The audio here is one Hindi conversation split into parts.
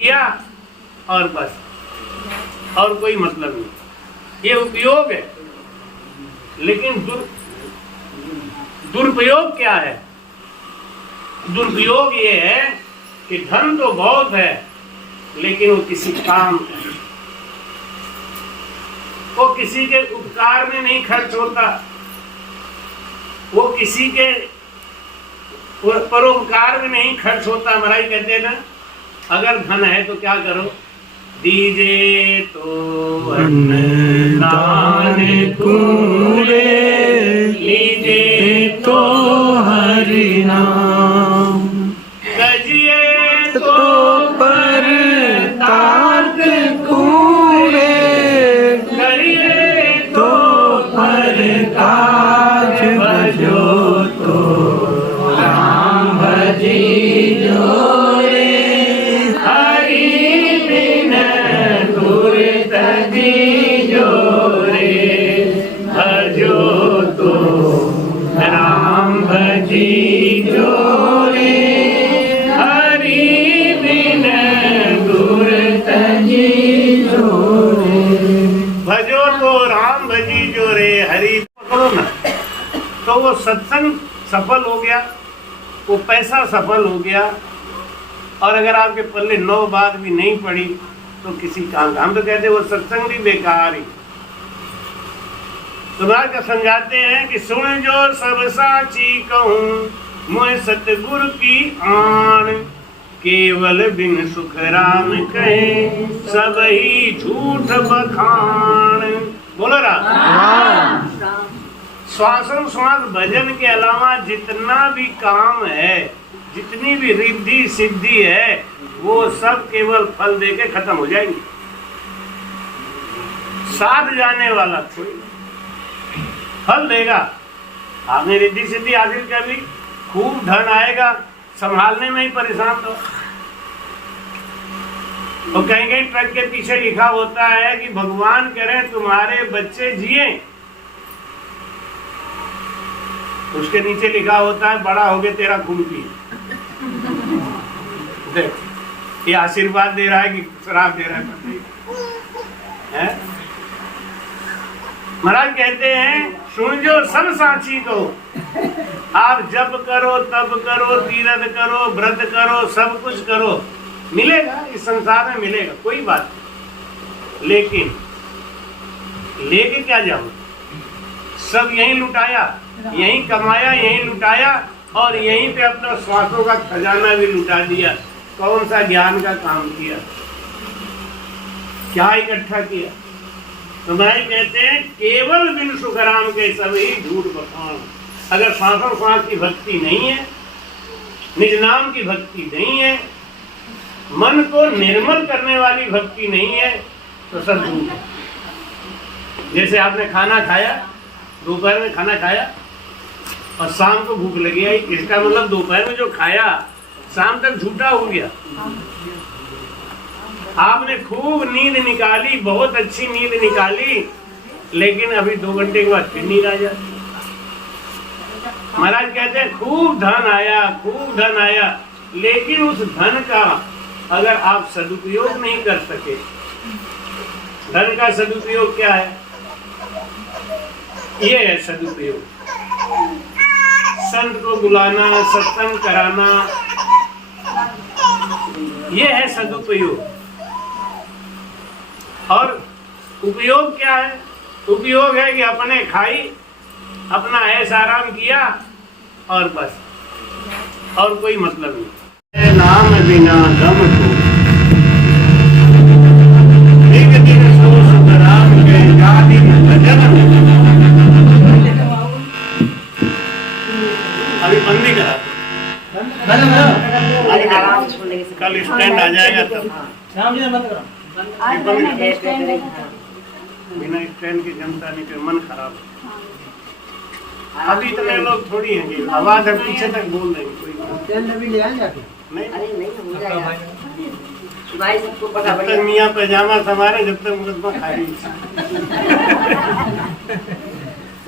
किया और बस, और कोई मतलब नहीं। ये उपयोग है। लेकिन दुरुपयोग क्या है? दुरुपयोग ये है कि धन तो बहुत है लेकिन वो किसी काम, वो किसी के उपकार में नहीं खर्च होता, वो किसी के परोपकार में नहीं खर्च होता। महाराज कहते हैं ना, अगर धन है तो क्या करो, दीजे तो अन्न दान पूरे, लीजे तो हरि नाम, गजिए तो पर ताक कूड़े, करिए तो पर काज, भजो तो राम भजी जोरे, हरि बिन गुर तजी जोरे, भजो तो राम भजी जोरे, हरि बिन गुर तजी जोरे, भजो तो राम भजी जोरे। हरि पकड़ो ना तो वो सत्संग सफल हो गया, वो पैसा सफल हो गया। और अगर आपके पल्ले 9 बात भी नहीं पड़ी तो किसी काम का, हम तो कहते हैं वो सत्संग भी बेकार ही। तुम्हारा का समझाते हैं कि सुन जो सब साची कहूँ, मोह सतगुरु की आन, केवल बिन सुख राम कहे, सब ही झूठ बखान। बोलो राम। श्वासों श्वास भजन के अलावा जितना भी काम है, जितनी भी रिद्धि सिद्धि है, वो सब केवल फल देके खत्म हो जाएंगी। साथ जाने वाला कोई फल देगा। आपने रिद्धि सिद्धि हासिल कर ली, खूब धन आएगा, संभालने में ही परेशान हो। तो कहीं कहीं ट्रक के पीछे लिखा होता है कि भगवान करे तुम्हारे बच्चे जिए, उसके नीचे लिखा होता है बड़ा हो गया तेरा खून पिए। ये आशीर्वाद दे रहा है कि शराब दे रहा है? महाराज कहते हैं सुन जो सब साची को, आप जप करो, तप करो, तीर्थ करो, व्रत करो, सब कुछ करो, मिलेगा इस संसार में, मिलेगा, कोई बात नहीं। लेकिन लेके क्या जाओ? सब यहीं लुटाया, यहीं कमाया, यहीं लुटाया, और यहीं पे अपना श्वासों का खजाना भी लुटा दिया। कौन सा ज्ञान का काम किया, क्या इकट्ठा किया? तो भाई कहते हैं केवल बिन सुखराम के सभी झूठ बखान। अगर श्वासों श्वास की भक्ति नहीं है, निज नाम की भक्ति नहीं है, मन को निर्मल करने वाली भक्ति नहीं है, तो सब झूठ है। जैसे आपने खाना खाया, दोपहर में खाना खाया और शाम को भूख लगी आई, इसका मतलब दोपहर में जो खाया शाम तक झूठा हो गया। आपने खूब नींद निकाली, बहुत अच्छी नींद निकाली, लेकिन अभी 2 घंटे के बाद फिर नींद आ जाती। महाराज कहते हैं खूब धन आया, खूब धन आया, लेकिन उस धन का अगर आप सदुपयोग नहीं कर सके, धन का सदुपयोग क्या है? ये है सदुपयोग, संत को बुलाना, सत्संग कराना, ये है सदुपयोग। और उपयोग क्या है? उपयोग है कि अपने खाई, अपना ऐश आराम किया और बस, और कोई मतलब नहीं। नाम बिना दम को एक दिन सो सुख राम के जाति भजन। अभी बंदी करा कल स्टैंड आ जाएगा तब। बिना स्टैंड की जनता नहीं, फिर मन खराब है। अभी इतने लोग थोड़ी हैं कि आवाज अब पीछे तक बोल देंगे, कोई नहीं। जब तक मियाँ पैजामा संभाले, जब तक मुकदमा खाली।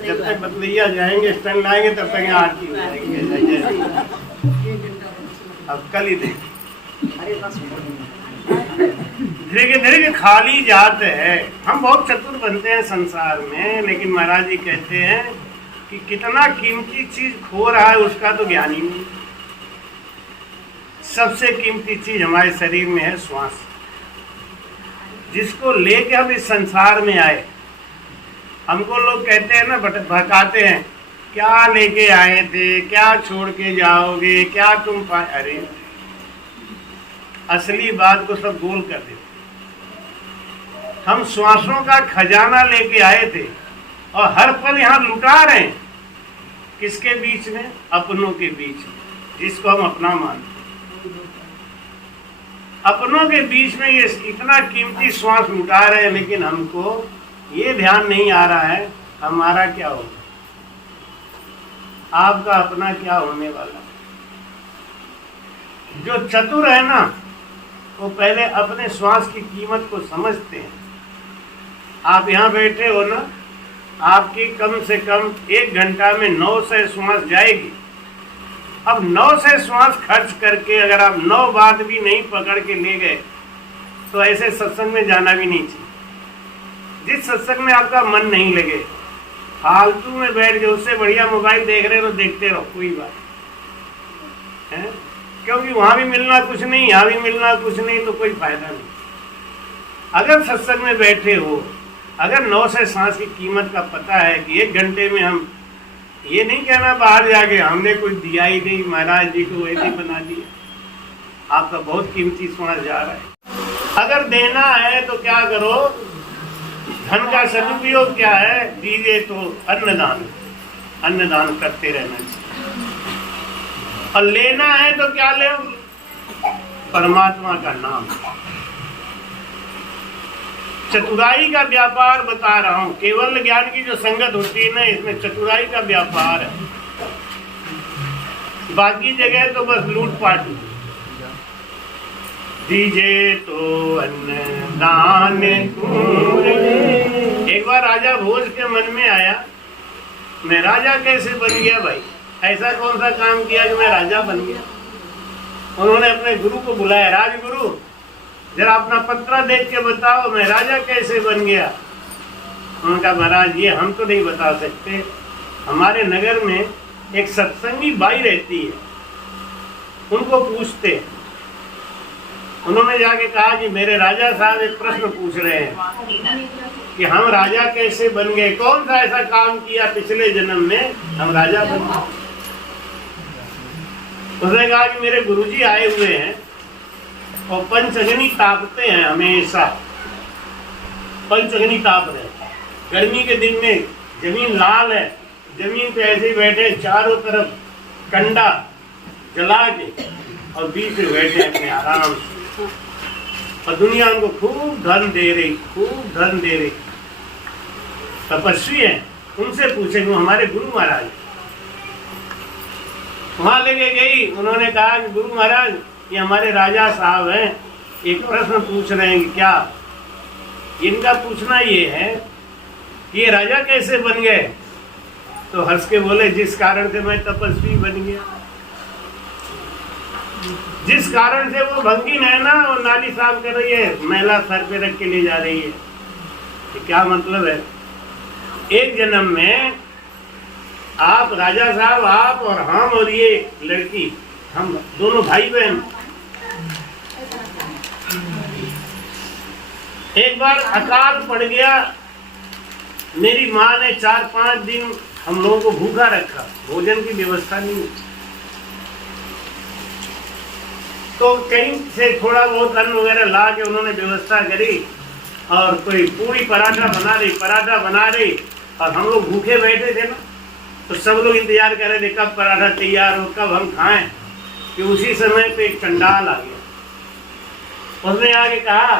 जब तक बदलैया जाएंगे, स्टैंड लाएंगे, तब तक यहाँ आरती हो जाएगी। अब कल ही देख धीरे धीरे खाली जात है। हम बहुत चतुर बनते हैं संसार में, लेकिन महाराज जी कहते हैं कि कितना कीमती चीज खो रहा है उसका तो ज्ञान ही नहीं। सबसे कीमती चीज हमारे शरीर में है श्वास, जिसको लेके हम इस संसार में आए। हमको लोग कहते हैं ना, भटकाते हैं, क्या लेके आए थे, क्या छोड़ के जाओगे, क्या तुम पाए। अरे असली बात को सब गोल कर देते। हम श्वासों का खजाना लेके आए थे और हर पल यहाँ लुटा रहे हैं। किसके बीच में? अपनों के बीच में, जिसको हम अपना मानते। अपनों के बीच में ये इतना कीमती श्वास लुटा रहे हैं, लेकिन हमको ये ध्यान नहीं आ रहा है हमारा क्या होगा, आपका अपना क्या होने वाला। जो चतुर है ना, वो पहले अपने श्वास की कीमत को समझते हैं। आप यहाँ बैठे हो ना, आपकी कम से कम 1 घंटा में 900 श्वास जाएगी। अब 900 श्वास खर्च करके अगर आप 9 बात भी नहीं पकड़ के ले गए तो ऐसे सत्संग में जाना भी नहीं चाहिए। जिस सत्संग में आपका मन नहीं लगे, फालतू में बैठ गए, उससे बढ़िया मोबाइल देख रहे हो तो देखते रहो, कोई बात है, क्योंकि वहां भी मिलना कुछ नहीं, यहाँ भी मिलना कुछ नहीं, तो कोई फायदा नहीं। अगर सत्संग में बैठे हो, अगर 900 सांस की कीमत का पता है कि 1 घंटे में हम, ये नहीं कहना बाहर जाके हमने कुछ दिया ही नहीं, महाराज जी को वैसे बना दिया। आपका बहुत कीमती श्वास जा रहा है। अगर देना है तो क्या करो, धन का सदुपयोग क्या है, दीजिए तो अन्नदान, अन्नदान करते रहना चाहिए। और लेना है तो क्या ले, परमात्मा का नाम। चतुराई का व्यापार बता रहा हूं। केवल ज्ञान की जो संगत होती है ना, इसमें चतुराई का व्यापार है। बाकी जगह तो बस लूटपाट। दीजिए तो अन्नदान। एक बार राजा भोज के मन में आया, मैं राजा कैसे बन गया भाई, ऐसा कौन सा काम किया कि मैं राजा बन गया। उन्होंने अपने गुरु को बुलाया, राजगुरु जरा अपना पत्रा देख के बताओ मैं राजा कैसे बन गया। उन्होंने कहा महाराज ये हम तो नहीं बता सकते, हमारे नगर में एक सत्संगी बाई रहती है, उनको पूछते। उन्होंने जाके कहा कि मेरे राजा साहब एक प्रश्न पूछ रहे हैं कि हम राजा कैसे बन गए, कौन सा ऐसा काम किया पिछले जन्म में हम राजा बन गए। उसने कहा कि मेरे गुरुजी आए हुए हैं और पंचअग्नि तापते हैं हमेशा, पंचअग्नि ताप रहे। गर्मी के दिन में जमीन लाल है, जमीन पे ऐसे ही बैठे, चारों तरफ कंडा जला के और बीच में बैठे अपने आराम से, और दुनिया उनको खूब धन दे रही, खूब धन दे रही। तपस्वी है, उनसे पूछेंगे हमारे गुरु महाराज। वहां लेके गई, उन्होंने कहा कि गुरु महाराज ये हमारे राजा साहब हैं, एक प्रश्न पूछ रहे हैं कि क्या। इनका पूछना ये है कि ये राजा कैसे बन गए। तो हंस के बोले जिस कारण से मैं तपस्वी बन गया। जिस कारण से वो भंगिन है ना, वो नाली साफ कर रही है, मैला सर पे रख के ले जा रही है। ये क्या मतलब है, एक जन्म में आप राजा साहब, आप और हम और ये लड़की, हम दोनों भाई बहन। एक बार अकाल पड़ गया, मेरी माँ ने 4-5 दिन हम लोगों को भूखा रखा, भोजन की व्यवस्था नहीं। तो कहीं से थोड़ा बहुत अन्न वगैरह ला के उन्होंने व्यवस्था करी, और कोई पूरी पराठा बना रही, और हम लोग भूखे बैठे थे ना, तो सब लोग इंतजार कर रहे थे कब पराठा तैयार हो, कब हम खाएं। कि उसी समय पे एक चंडाल आ गया। उसने आके कहा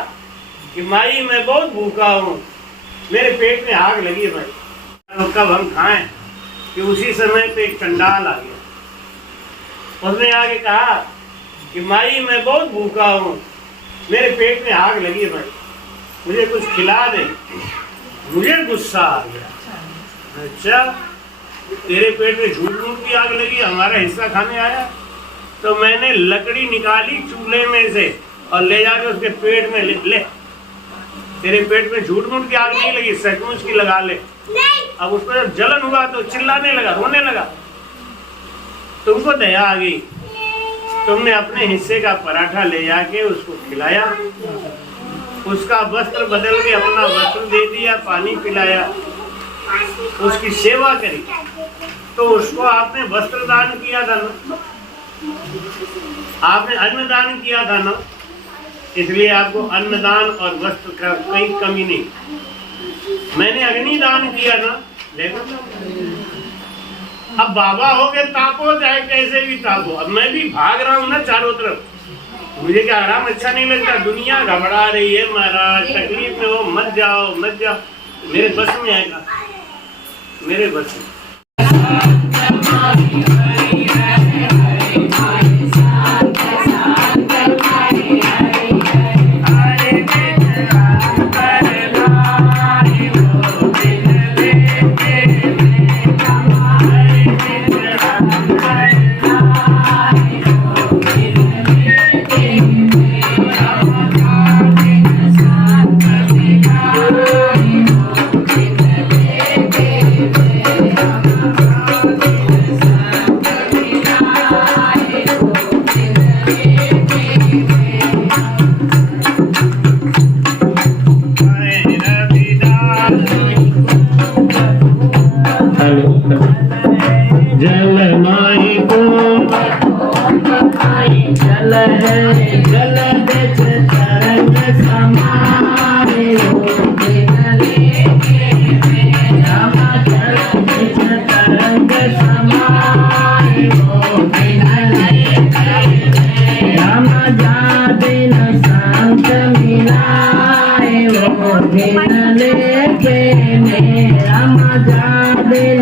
कि माई मैं बहुत भूखा हूँ, मेरे पेट में आग लगी है भाई, तो कब हम खाएं। कि उसी समय पे एक चंडाल आ गया। उसने आके कहा कि माई मैं बहुत भूखा हूँ, मेरे पेट में आग लगी है भाई, मुझे कुछ खिला दे। मुझे गुस्सा आ गया, अच्छा तेरे पेट में झूठ की आग लगी, हमारा हिस्सा खाने आया। तो मैंने लकड़ी निकाली चूल्हे में से और ले जाके उसके पेट में ले तेरे पेट में झूठ मूठ की आग नहीं लगी, सचमुच की लगा ले। अब उसको जब जलन हुआ तो चिल्लाने लगा, रोने लगा। तुमको दया आ गई, तुमने अपने हिस्से का पराठा ले जाके उसको खिलाया, उसका वस्त्र बदल के अपना वस्त्र दे दिया, पानी पिलाया, उसकी सेवा करी, तो उसको आपने वस्त्र दान किया था ना, आपने अन्न दान किया था ना, इसलिए आपको अन्नदान और वस्त्र का कोई कमी नहीं। मैंने अग्नि दान किया ना, देखो अब बाबा हो गए, तापो चाहे कैसे भी तापो। अब मैं भी भाग रहा हूँ ना चारों तरफ, मुझे क्या आराम अच्छा नहीं लगता। दुनिया घबरा रही है महाराज, तकलीफ में हो, मत जाओ मत जाओ, मेरे बस में आएगा, मेरे बस में। जल माई को जल है, जल बिच तरंग समाए जल बिच तरंग समाए राम जा दिन शांत मिलाए वो दिन लेके राम जा दिन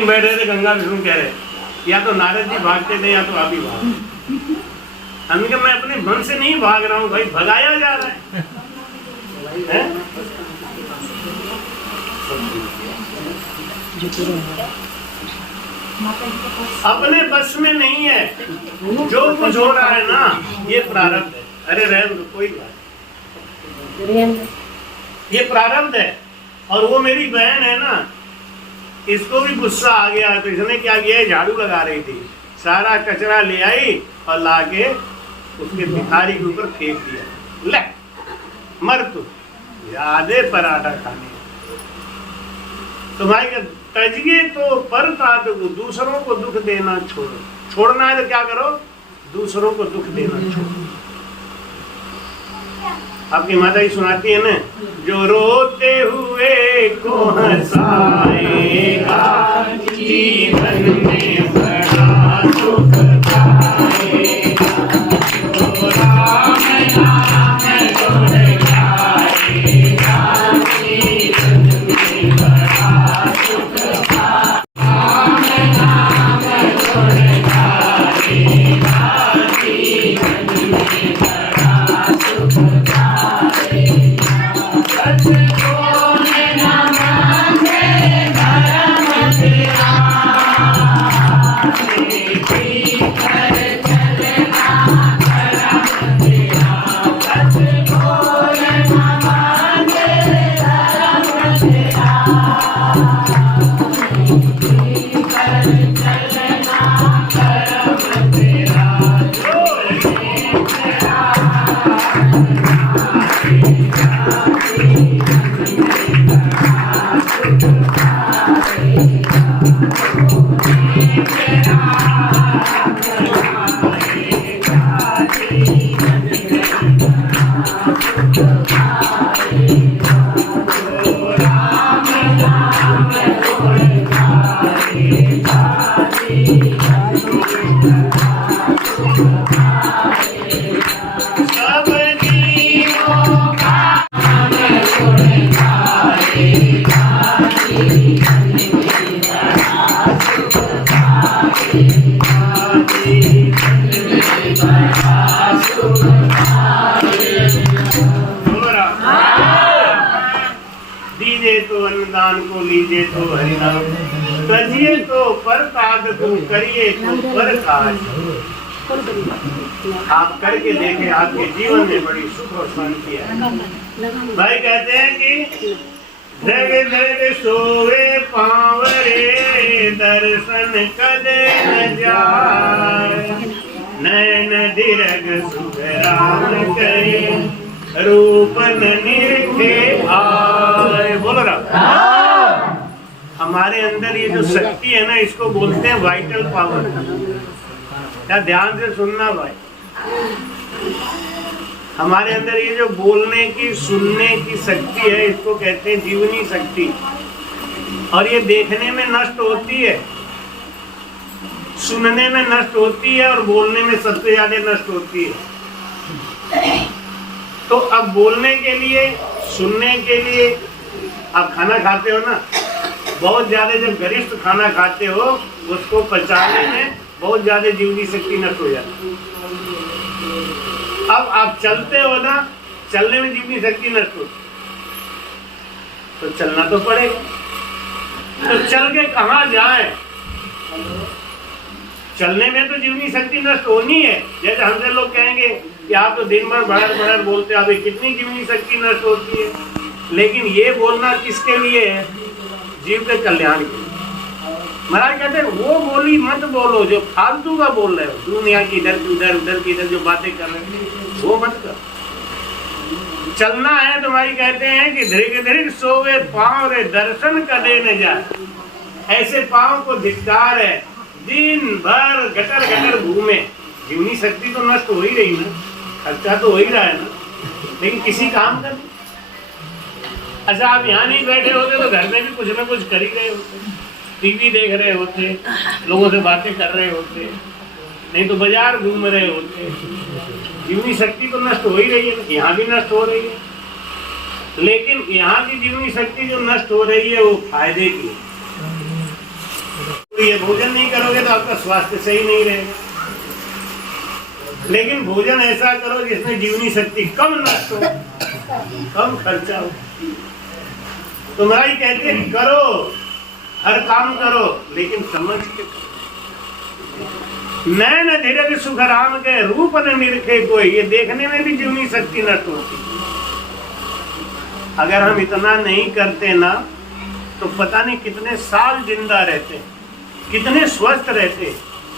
बैठ रहे थे, गंगा विष्णु कह रहे, या तो नारद जी भागते थे या तो आप ही भाग। हमने कहा मैं अपने मन से नहीं भाग रहा हूँ भाई, भगाया जा रहा है? अपने बस में नहीं है जो कुछ हो रहा है ना, ये प्रारब्ध है। अरे रहम दो, कोई बात, ये प्रारब्ध है। और वो मेरी बहन है ना, इसको भी गुस्सा आ गया तो इसने क्या किया, झाड़ू लगा रही थी, सारा कचरा ले आई और लाके उसके भिखारी के ऊपर फेंक दिया। ले मर तू, यादे पराठा खाने तुम्हारे तजिए तो पर दूसरों को दुख देना छोड़ो। छोड़ना है तो क्या करो, दूसरों को दुख देना छोड़ो। आपकी माता जी सुनाती है ना, जो रोते हुए को हंसाएगा जीवन में बड़ा सुख पाएगा, जो राम नाम गुण गाएगा जीवन में बड़ा सुख पाएगा, राम नाम गुण गाएगा जीवन में बड़ा सुख दान को लीजिए तो हरिनाम, तजिए तो पर ताद को, करिए तो पर काज। आप करके देखें, आपके जीवन में बड़ी सुख और शांति है। भाई कहते हैं कि धग धग सोवे पावरे, दर्शन कदे न जाए, नैन दिरग सुखराम करे, रूप न निरखे आए। बोलो राम। हमारे अंदर ये जो शक्ति है ना, इसको बोलते हैं वाइटल पावर। क्या ध्यान से सुनना भाई, हमारे अंदर ये जो बोलने की, सुनने की शक्ति है, इसको कहते हैं जीवनी शक्ति। और ये देखने में नष्ट होती है, सुनने में नष्ट होती है, और बोलने में सबसे ज्यादा नष्ट होती है। तो अब बोलने के लिए, सुनने के लिए, आप खाना खाते हो ना, बहुत ज्यादा जब गरिष्ठ खाना खाते हो, उसको पचाने में बहुत ज्यादा जीवनी शक्ति नष्ट हो जाती है। अब आप चलते हो ना, चलने में जीवनी शक्ति नष्ट होती, तो चलना तो पड़ेगा। तो चल के कहाँ जाए? चलने में तो जीवनी शक्ति नष्ट होनी है। जैसे हमसे लोग कहेंगे कि आप तो दिन भर बड़र बड़र बोलते हो, अभी कितनी जीवनी शक्ति नष्ट होती है। लेकिन ये बोलना किसके लिए है? जीव के कल्याण के लिए। महाराज कहते हैं वो बोली मत बोलो जो फालतू का बोल रहे हो, दुनिया की इधर की उधर, उधर की इधर जो बातें कर रहे हो, वो मत कर। चलना है तो भाई कहते हैं कि धीरे धीरे सोवे पाँव रे, दर्शन कदे न जाए। ऐसे पाँव को धिक्कार है, दिन भर गटर गटर घूमे। जीवनी शक्ति तो नष्ट हो ही रही ना, खर्चा तो हो ही रहा है ना, लेकिन किसी काम का नहीं। अच्छा, आप यहाँ नहीं बैठे होते तो घर में भी कुछ ना कुछ कर ही रहे होते, टीवी देख रहे होते, लोगों से बातें कर रहे होते, नहीं तो बाजार घूम रहे होते। जीवनी शक्ति तो नष्ट हो ही रही है, यहाँ भी नष्ट हो रही है। लेकिन यहाँ की जीवनी शक्ति जो नष्ट हो रही है वो फायदे की है। तो ये भोजन नहीं करोगे तो आपका स्वास्थ्य सही नहीं रहेगा। लेकिन भोजन ऐसा करो जिसमें जीवनी शक्ति कम नष्ट हो, कम खर्चा हो। तो महाराज कहते हैं करो, हर काम करो, लेकिन समझ के करो। नैन धीरज सुख राम के, रूप न निरखे कोई। ये देखने में भी जीवनी शक्ति नष्ट होती। अगर हम इतना नहीं करते ना, तो पता नहीं कितने साल जिंदा रहते, कितने स्वस्थ रहते।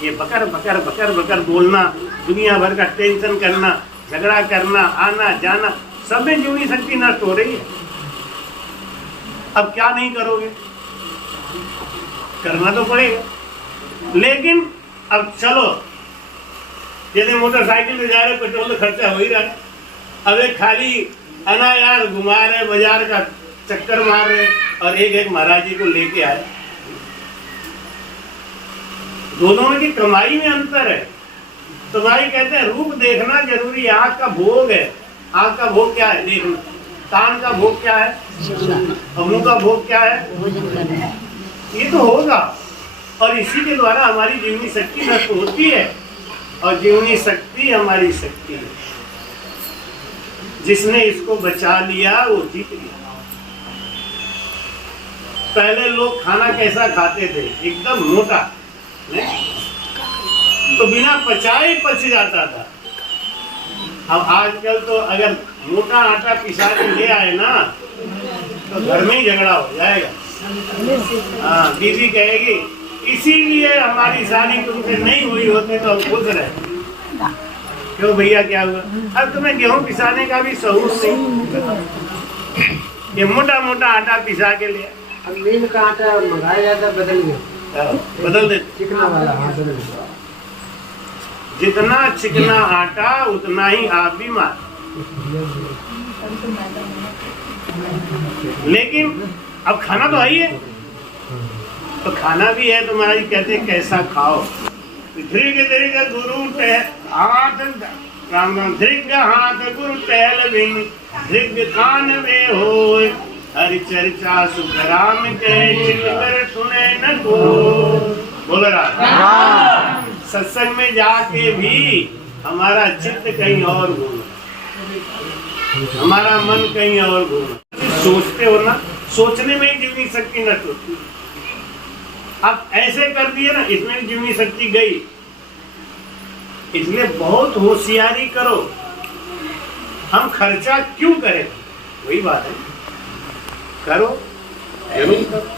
ये बकर बकर बकर बकर बोलना, दुनिया भर का टेंशन करना, झगड़ा करना, आना जाना, सब में जीवनी शक्ति नष्ट हो रही है। अब क्या नहीं करोगे? करना तो पड़ेगा। लेकिन अब चलो, जैसे मोटरसाइकिल में जा रहे, पेट्रोल तो खर्चा हो ही रहा है। अब एक खाली अनायास घुमा रहे, बाजार का चक्कर मार रहे, और एक महाराज जी को लेके आए। दोनों में की कमाई में अंतर है। तो भाई कहते हैं रूप देखना जरूरी है। आँख का भोग है। आँख का भोग क्या है? देखना। कान का भोग क्या है? और मुंह का भोग क्या है? ये तो होगा। और इसी के द्वारा हमारी जीवनी शक्ति नष्ट होती है। और जीवनी शक्ति हमारी शक्ति है। जिसने इसको बचा लिया वो जीत लिया। पहले लोग खाना कैसा खाते थे? एकदम मोटा, तो बिना पचाए पच जाता था। अब आजकल तो अगर मोटा आटा पिसा के ले आए ना, तो घर में ही झगड़ा हो जाएगा। हाँ, बीवी कहेगी इसीलिए हमारी शादी तुमसे नहीं हुई होती तो हम खुश रहे। क्यों भैया, क्या हुआ? अब तुम्हें गेहूं पिसाने का भी शऊर नहीं। ये मोटा मोटा आटा पिसा के ले। अब नीम का आटा मंगाया जाता, बदल गया, बदल दे। चिकना वाला, हाँ बदल गया। जितना चिकना आटा उतना ही आप भी मार। लेकिन अब खाना तो है ही है, तो खाना भी है। तो महाराज कहते हैं कैसा खाओ। धृग धृग गुरु हाथ राम राम, धृग हाथ गुरु टहल बिन, धृग कान में होए, हरि चर्चा सुख राम के, चिलकर सुने न को। बोल रहा सत्संग में जाके भी हमारा चित्त कहीं और घूम, हमारा मन कहीं और घूम। सोचते हो ना, सोचने में ही जीवनी शक्ति नष्ट होती है। अब ऐसे कर दिए ना, इसमें भी जीवनी शक्ति गई। इसलिए बहुत होशियारी करो। हम खर्चा क्यों करें, वही बात है, करो जरूर करो।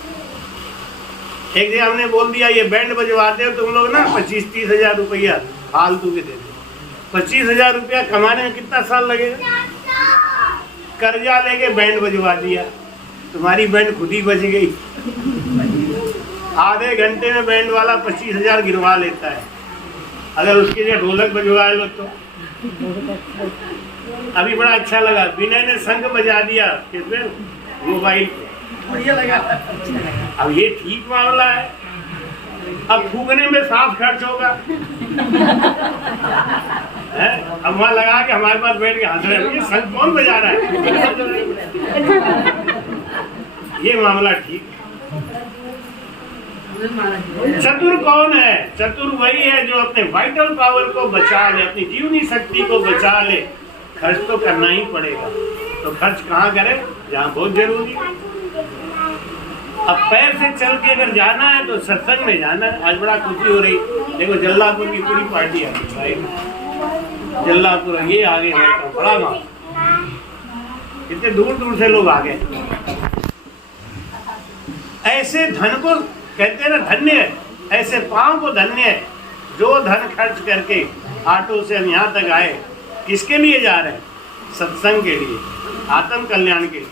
एक दिन हमने बोल दिया ये बैंड बजवाते हो तुम लोग ना 25-30 हजार रुपया फालतू के दे दो। 25,000 रुपया कमाने में कितना साल लगेगा? कर्जा लेके बैंड बजवा दिया, तुम्हारी बैंड खुद ही बज गई। आधे घंटे में बैंड वाला 25,000 गिरवा लेता है। अगर उसके लिए ढोलक बजवा लो तो अभी बड़ा अच्छा लगा, विनय ने शंख बजा दिया किसमें, मोबाइल पे, बढ़िया लगा। अब ये ठीक मामला है। अब फूकने में साफ खर्च होगा है? अब वहां लगा के हमारे पास बैठ के हंस रहे हैं, ये शंख कौन बजा रहा है? ये मामला ठीक है। चतुर कौन है? चतुर वही है जो अपने वाइटल पावर को बचा ले, अपनी जीवनी शक्ति को बचा ले। खर्च तो करना ही पड़ेगा, तो खर्च कहाँ करें? जहाँ बहुत जरूरी है। अब पैर से चल के अगर जाना है तो सत्संग में जाना है। आज बड़ा खुशी हो रही, देखो जल्लापुर की पूरी पार्टी आ गई भाई। जल्लापुर ये आ गए, बड़ा माँ, इतने दूर दूर से लोग आ गए। ऐसे धन को कहते हैं ना धन्य है, ऐसे पांव को धन्य है जो धन खर्च करके ऑटो से हम यहाँ तक आए। किसके लिए जा रहे हैं? सत्संग के लिए, आत्म कल्याण के लिए।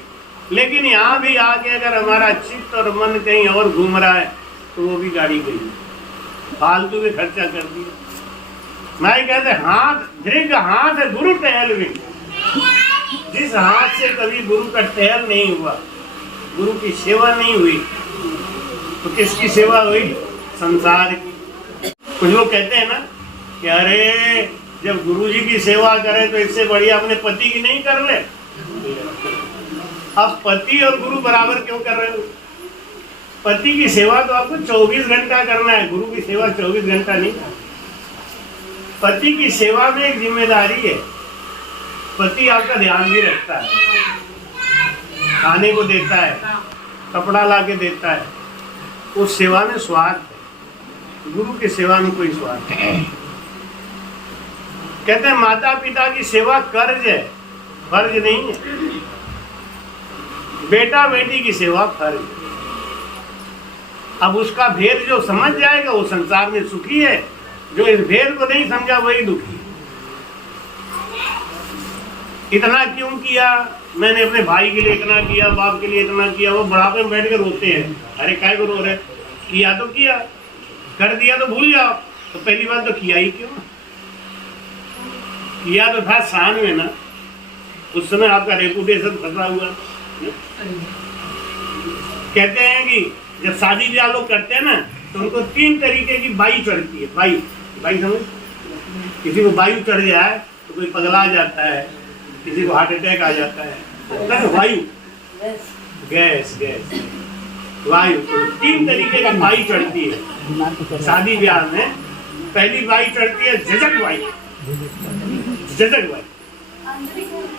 लेकिन यहाँ भी आके अगर हमारा चित्त और मन कहीं और घूम रहा है तो वो भी गाड़ी गई, फालतू में खर्चा कर दिया। मैं कहते हाथ दृढ़ हाथ है गुरु टहल भी। जिस हाथ से कभी गुरु का टहल नहीं हुआ, गुरु की सेवा नहीं हुई, तो किसकी सेवा हुई? संसार की। कुछ लोग कहते हैं ना कि अरे जब गुरुजी की सेवा करें तो इससे बढ़िया अपने पति की नहीं कर ले। अब पति और गुरु बराबर क्यों कर रहे हो? पति की सेवा तो आपको 24 घंटा करना है, गुरु की सेवा 24 घंटा नहीं। पति की सेवा में एक जिम्मेदारी है, पति आपका ध्यान भी रखता है, खाने को देता है, कपड़ा ला के देता है, उस सेवा में स्वार्थ है। गुरु की सेवा में कोई स्वार्थ नहीं। कहते हैं माता पिता की सेवा कर्ज है, फर्ज नहीं है। बेटा बेटी की सेवा फर्ज है। अब उसका भेद जो समझ जाएगा वो संसार में सुखी है, जो इस भेद को नहीं समझा वही दुखी। इतना क्यों किया मैंने अपने भाई के लिए, इतना किया बाप के लिए, इतना किया। वो बुढ़ापे में बैठ कर रोते हैं, अरे काय को रो रहे? किया तो किया, कर दिया तो भूल जाओ। तो पहली बात तो किया ही क्यों? किया तो था शान में ना, उस समय आपका रेपुटेशन फंसा हुआ। कहते हैं कि जब शादी ब्याह लोग करते हैं ना तो उनको 3 तरीके की बाई चढ़ती है। बाई समझ, किसी को वायु चढ़ जाए तो कोई पगला जाता है, किसी को हार्ट अटैक आ जाता है। वायु, गैस वायु, तो 3 तरीके की बाई चढ़ती है शादी ब्याह में। पहली बाई चढ़ती है झटक बाई।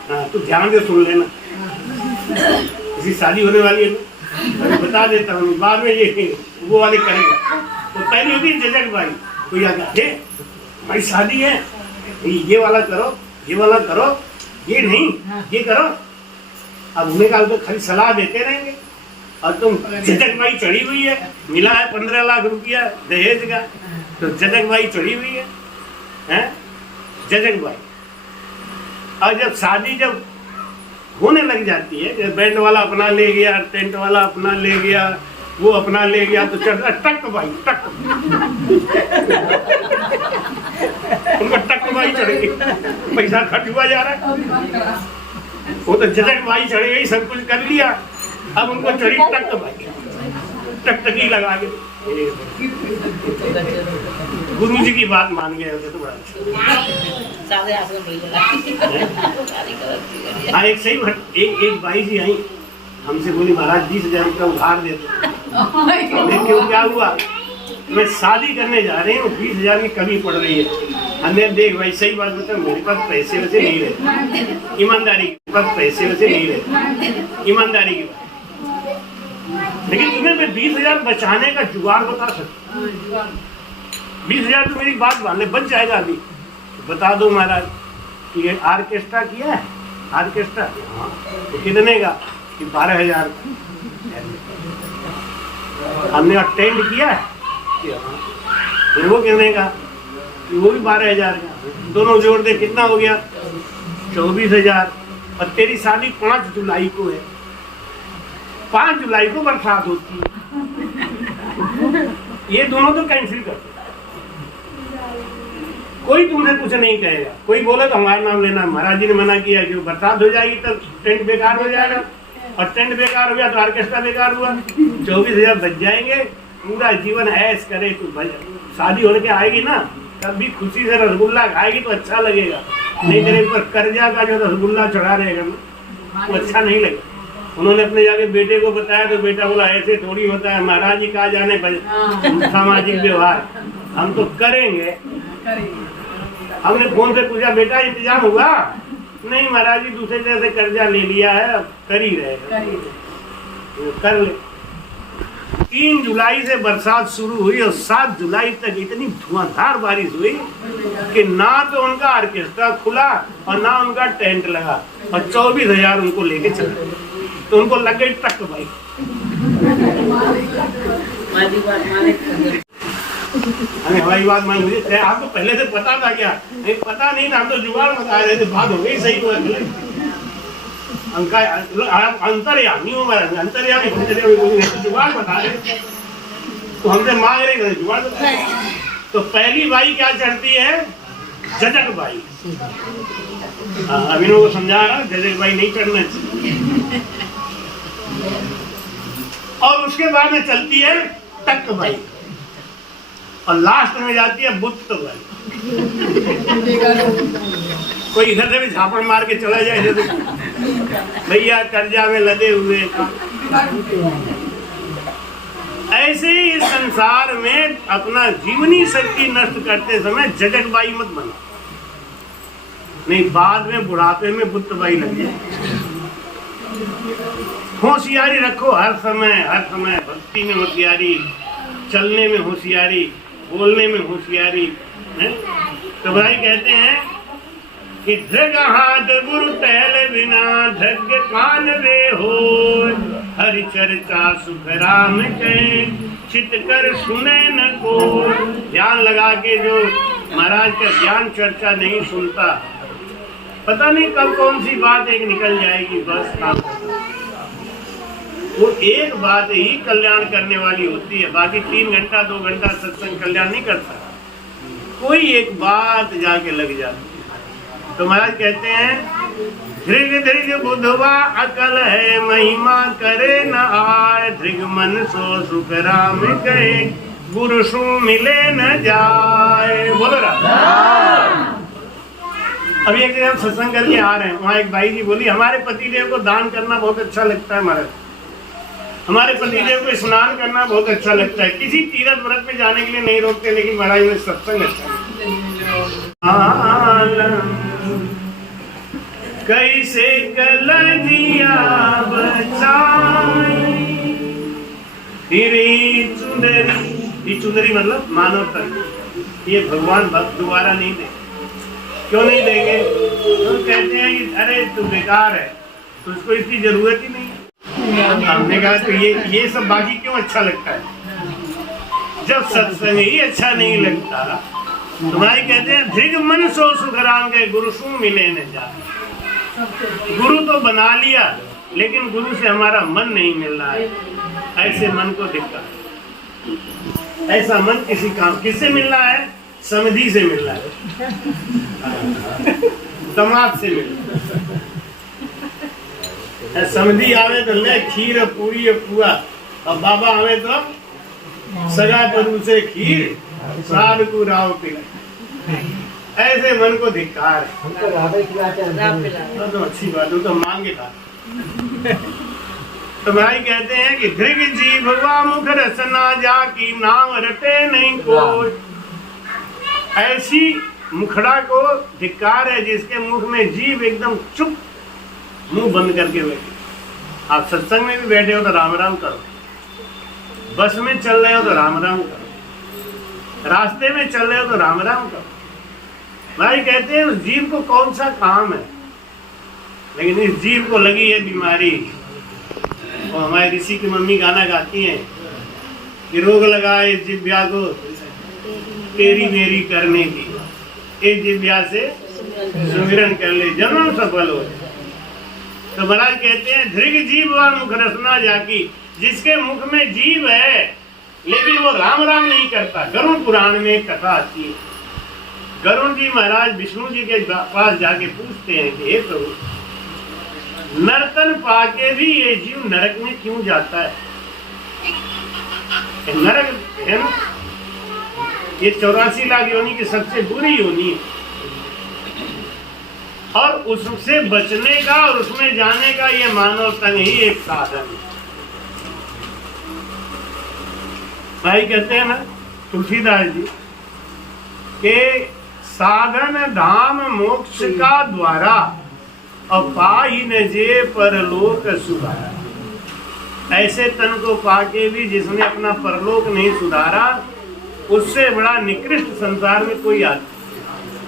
हाँ, तो ध्यान से सुन लेना, किसी शादी होने वाली है मैं बता देता हूँ, बाद में ये वो वाले करेगा। तो पहली होती है झटक बाई। कोई आगे भाई शादी है, ये वाला करो, ये वाला करो, ये नहीं ये करो। अब उन्हें कहा तो खाली सलाह देते रहेंगे और तुम झटक बाई चढ़ी हुई है, मिला है 15 लाख रुपया दहेज का, तो झटक बाई चढ़ी हुई है झटक बाई। और जब शादी जब होने लग जाती है, जब बैंड वाला अपना ले गया, टेंट वाला अपना ले गया, वो अपना ले गया, तो चढ़ टक भाई टक उनको टक भाई चढ़ गई, पैसा खर्च हुआ जा रहा है। वो तो झटक भाई चढ़ गई, सब कुछ कर लिया, अब उनको चढ़ी टक भाई, टकटकी लगा के। गुरु जी की बात मान गए होते तो बड़ा अच्छा। हाँ एक सही एक भाई जी आई हमसे, बोली महाराज 20,000 रुपया उधार दे दो। क्यों क्या हुआ? मैं शादी करने जा रही हूँ, 20,000 की कमी पड़ रही है। हमने देख भाई सही बात बता, मेरे पास पैसे वैसे नहीं रहते, ईमानदारी के पास पैसे वैसे नहीं रहते, ईमानदारी की बात। लेकिन तुम्हें मैं 20,000 बचाने का जुगाड़ बता सकता हूँ। 20,000 तो मेरी बात मान ले, बच जाएगा अभी। बता दो महाराज कि ये ऑर्केस्ट्रा किया है, ऑर्केस्ट्रा तो कितने का? कि 12,000 का। हमने अटेंड किया है, फिर वो कितने का? कि वो भी 12,000 का। दोनों जोड़ दे कितना हो गया? 24,000। और तेरी शादी 5 जुलाई को है, 5 जुलाई को बरसात होती है, ये दोनों तो कैंसिल कर। कोई तुमसे कुछ नहीं कहेगा, कोई बोले तो हमारा नाम लेना, महाराज जी ने मना किया कि बरसात हो जाएगी तब टेंट बेकार हो जाएगा, और टेंट बेकार हो गया तो ऑर्केस्ट्रा बेकार हुआ। 24,000 बच जाएंगे, पूरा जीवन ऐश करे। तो शादी होने के आएगी ना, तब भी खुशी से रसगुल्ला खाएगी तो अच्छा लगेगा, नहीं तेरे ऊपर कर्जा का जो रसगुल्ला चढ़ा रहेगा ना, वो अच्छा नहीं लगेगा। उन्होंने अपने जाके बेटे को बताया तो बेटा बोला ऐसे थोड़ी होता है, महाराज जी कहा जाने सामाजिक व्यवहार हम तो करेंगे। हमने फोन से पूछा बेटा इंतजाम हुआ? नहीं महाराज जी दूसरे तरह से कर्जा ले लिया है, अब कर ही रहे, कर ले। 3 जुलाई से बरसात शुरू हुई और 7 जुलाई तक इतनी धुआंधार बारिश हुई कि ना तो उनका ऑर्केस्ट्रा खुला और ना उनका टेंट लगा, और 24,000 उनको लेके चले। तो उनको लग गई टक भाई। हमें हमारी बात मान लीजिए, आपको पहले से पता था क्या? नहीं पता नहीं ना, हम तो जुगाड़ बता रहे थे, बात हो गई सही को। अंतर्यामी हूँ मैं, अंतर्यामी जुगाड़ बता रहे तो हमसे मांग रहे जुगाड़ बता। तो पहली बाई क्या चढ़ती है? जजक बाई। अभी को समझा रहा, जजक बाई नहीं चढ़ना चाहिए। और उसके बाद में चलती है टक बाई, और लास्ट में जाती है बुत्त बाई। कोई इधर से भी झापड़ मार के चला जाए, इधर से भैया कर्जा में लदे हुए। ऐसे ही इस संसार में अपना जीवनी शक्ति नष्ट करते समय जजक बाई मत बनो, नहीं बाद में बुढ़ापे में बुत्त बाई लग जाए। होशियारी रखो हर समय भक्ति में होशियारी, चलने में होशियारी, बोलने में होशियारी। तो भाई कहते हैं कि धृग हाथ गुरु टहल बिना धृग कान वे हो, हरि चर्चा सुख राम के चित कर सुने न को। ध्यान लगा के जो महाराज का ज्ञान चर्चा नहीं सुनता, पता नहीं कब कौन सी बात एक निकल जाएगी, बस काम। वो एक बात ही कल्याण करने वाली होती है, बाकी 3 घंटा 2 घंटा सत्संग कल्याण नहीं करता, कोई एक बात जाके लग जाती है। तो महाराज कहते हैं धृग धृग बुधवा अकल है, महिमा करे न आए, धृग मन सो सुख राम कहे, गुरु सु मिले न जाए। बोलो राम। अभी एक जगह सत्संग करके आ रहे हैं, वहाँ एक भाई जी बोली हमारे पतिदेव को दान करना बहुत अच्छा लगता है महाराज, हमारे पतिदेव को स्नान करना बहुत अच्छा लगता है, किसी तीर्थ व्रत में जाने के लिए नहीं रोकते, लेकिन महाराज में सत्संग अच्छा कैसे कलजिया बचाई चुंदरी, चुंदरी मतलब मानव तन, ये भगवान भक्त दोबारा नहीं दे। क्यों नहीं देंगे? तो कहते हैं कि अरे तू बेकार है, तुझको इसकी जरूरत ही नहीं है। हमने कहा तो ये सब बाकी क्यों अच्छा लगता है, जब सत्संग ही अच्छा नहीं लगता। तुम्हारी कहते हैं धृग मन सो सुख राम के, गुरु सु मिले न जाए। गुरु तो बना लिया, लेकिन गुरु से हमारा मन नहीं मिल रहा है, ऐसे मन को दिक्कत। ऐसा मन किसी काम किससे मिल रहा है? समधि से मिल रहा है, दमाद से मिल रहा है। समधि आवे तो ले खीर पूरी पुआ, और बाबा आवे तो सगा परू से खीर साध को राव पिला। ऐसे मन को धिक्कार है। तो अच्छी बात है, तो मांगे था। तो भाई कहते हैं कि धृग जी भगवा मुख रसना जा की नाम रटे नहीं कोई। ऐसी मुखड़ा को धिक्कार है जिसके मुख में जीव एकदम चुप मुंह बंद करके बैठे। आप सत्संग में भी बैठे हो तो राम राम करो, बस में चल रहे हो तो राम राम करो, रास्ते में चल रहे हो तो राम राम करो। भाई कहते हैं उस जीव को कौन सा काम है, लेकिन इस जीव को लगी है बीमारी। और हमारे ऋषि की मम्मी गाना गाती हैं कि रोग लगा इस जिव्या को तेरी मेरी करने की, इस जिव्या से सुमिरन कर ले जन्म सफल हो। तो महाराज कहते हैं धृग जीव व मुख रसना जाकी, जिसके मुख में जीव है लेकिन वो राम राम नहीं करता। गरुड़ पुराण में एक कथा आती है, गरुड़ जी महाराज विष्णु जी के पास जाके पूछते हैं कि हे प्रभु, नर्तन पाके भी ये जीव नरक में क्यों जाता है? नरक है ना, ये 84 लाख योनि की सबसे बुरी योनि है, और उससे बचने का और उसमें जाने का ये मानव तन ही एक साधन है। भाई कहते हैं ना तुलसीदास जी के साधन धाम मोक्ष का द्वारा, और पाई न जे परलोक सुधारा। ऐसे तन को पाके भी जिसने अपना परलोक नहीं सुधारा, उससे बड़ा निकृष्ट संसार में कोई आदमी,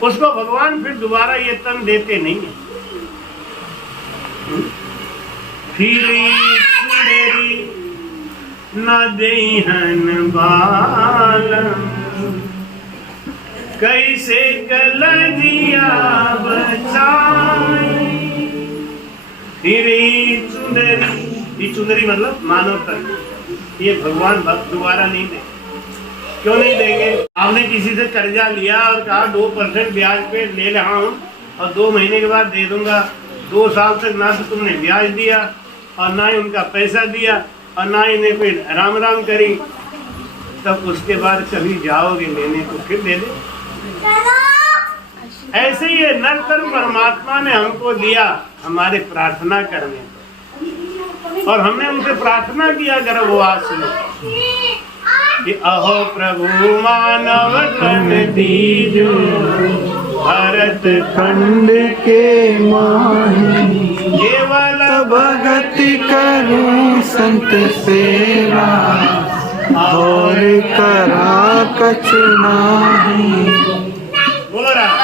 उसको भगवान फिर दोबारा ये तन देते नहीं है। फिरी चुनरी न देहन बालम, कैसे कलजिया बचाई। फिरी चुनरी, ये चुनरी मतलब मानव तन, ये भगवान भक्त दोबारा नहीं दे। क्यों नहीं देंगे? आपने किसी से कर्जा लिया और कहा 2% ब्याज पे ले रहा हूँ और 2 महीने के बाद दे दूंगा। 2 साल तक ना तो तुमने ब्याज दिया और ना ही उनका पैसा दिया और ना ही इन्हें कोई राम राम करी, तब उसके बाद कभी जाओगे लेने तो फिर दे दे। ऐसे ही नरतन परमात्मा ने हमको दिया हमारे प्रार्थना करने, और हमने उनसे प्रार्थना किया गर्भवास में कि अहो प्रभु मानव तन दीजो, भरत खंड के माही, केवल भगति करूं संत सेवा, और करा कछु नाही। बोलो राम।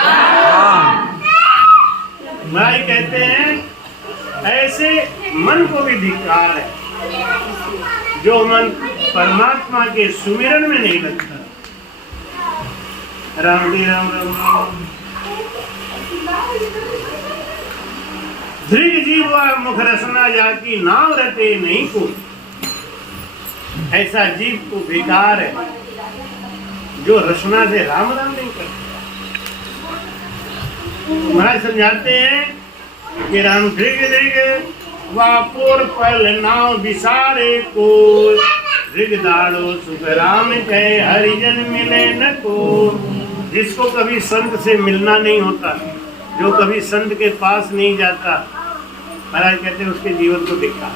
भाई कहते हैं ऐसे मन को भी धिक्कार है जो मन परमात्मा के सुमिरन में नहीं लगता। राम जी राम राम। धृग जीव मुख रसना जाकी, नाम रते नहीं कोई। ऐसा जीव को बेकार है जो रसना से राम राम नहीं करता। महाराज समझाते हैं कि राम धृग धृग वापुर पल नाव विसारे को, धृग दाड़ो सुख राम कहे हरिजन मिले न को। जिसको कभी संत से मिलना नहीं होता, जो कभी संत के पास नहीं जाता, महाराज कहते हैं उसके जीवन को दिखा।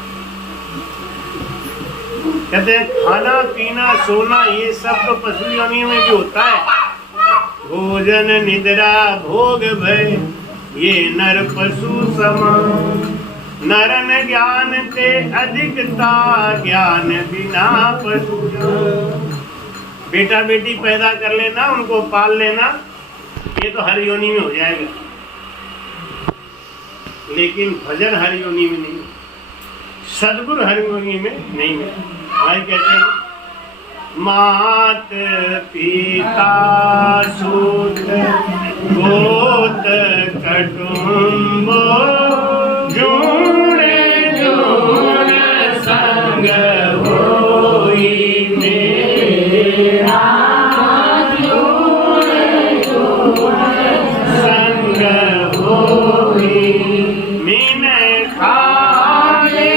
कहते हैं खाना पीना सोना ये सब तो पशु योनि में भी होता है। भोजन निद्रा भोग भय ये नर पशु समान, नरन ज्ञान ते अधिकता ज्ञान बिना पशु। बेटा बेटी पैदा कर लेना, उनको पाल लेना, ये तो हर योनि में हो जाएगा, लेकिन भजन हर योनि में नहीं, सद्गुरु हर योनि में नहीं है। भाई कहते हैं मात पिता सुत गोत कुटुंब, जोड़े जोड़ संग होई मेरा, जोड़े जोड़ संग होई मीने खाए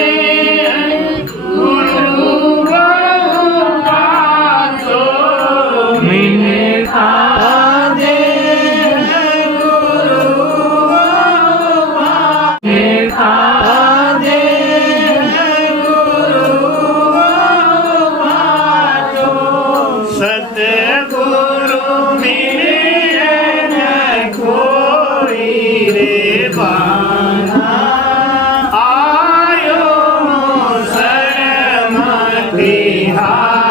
बिहार।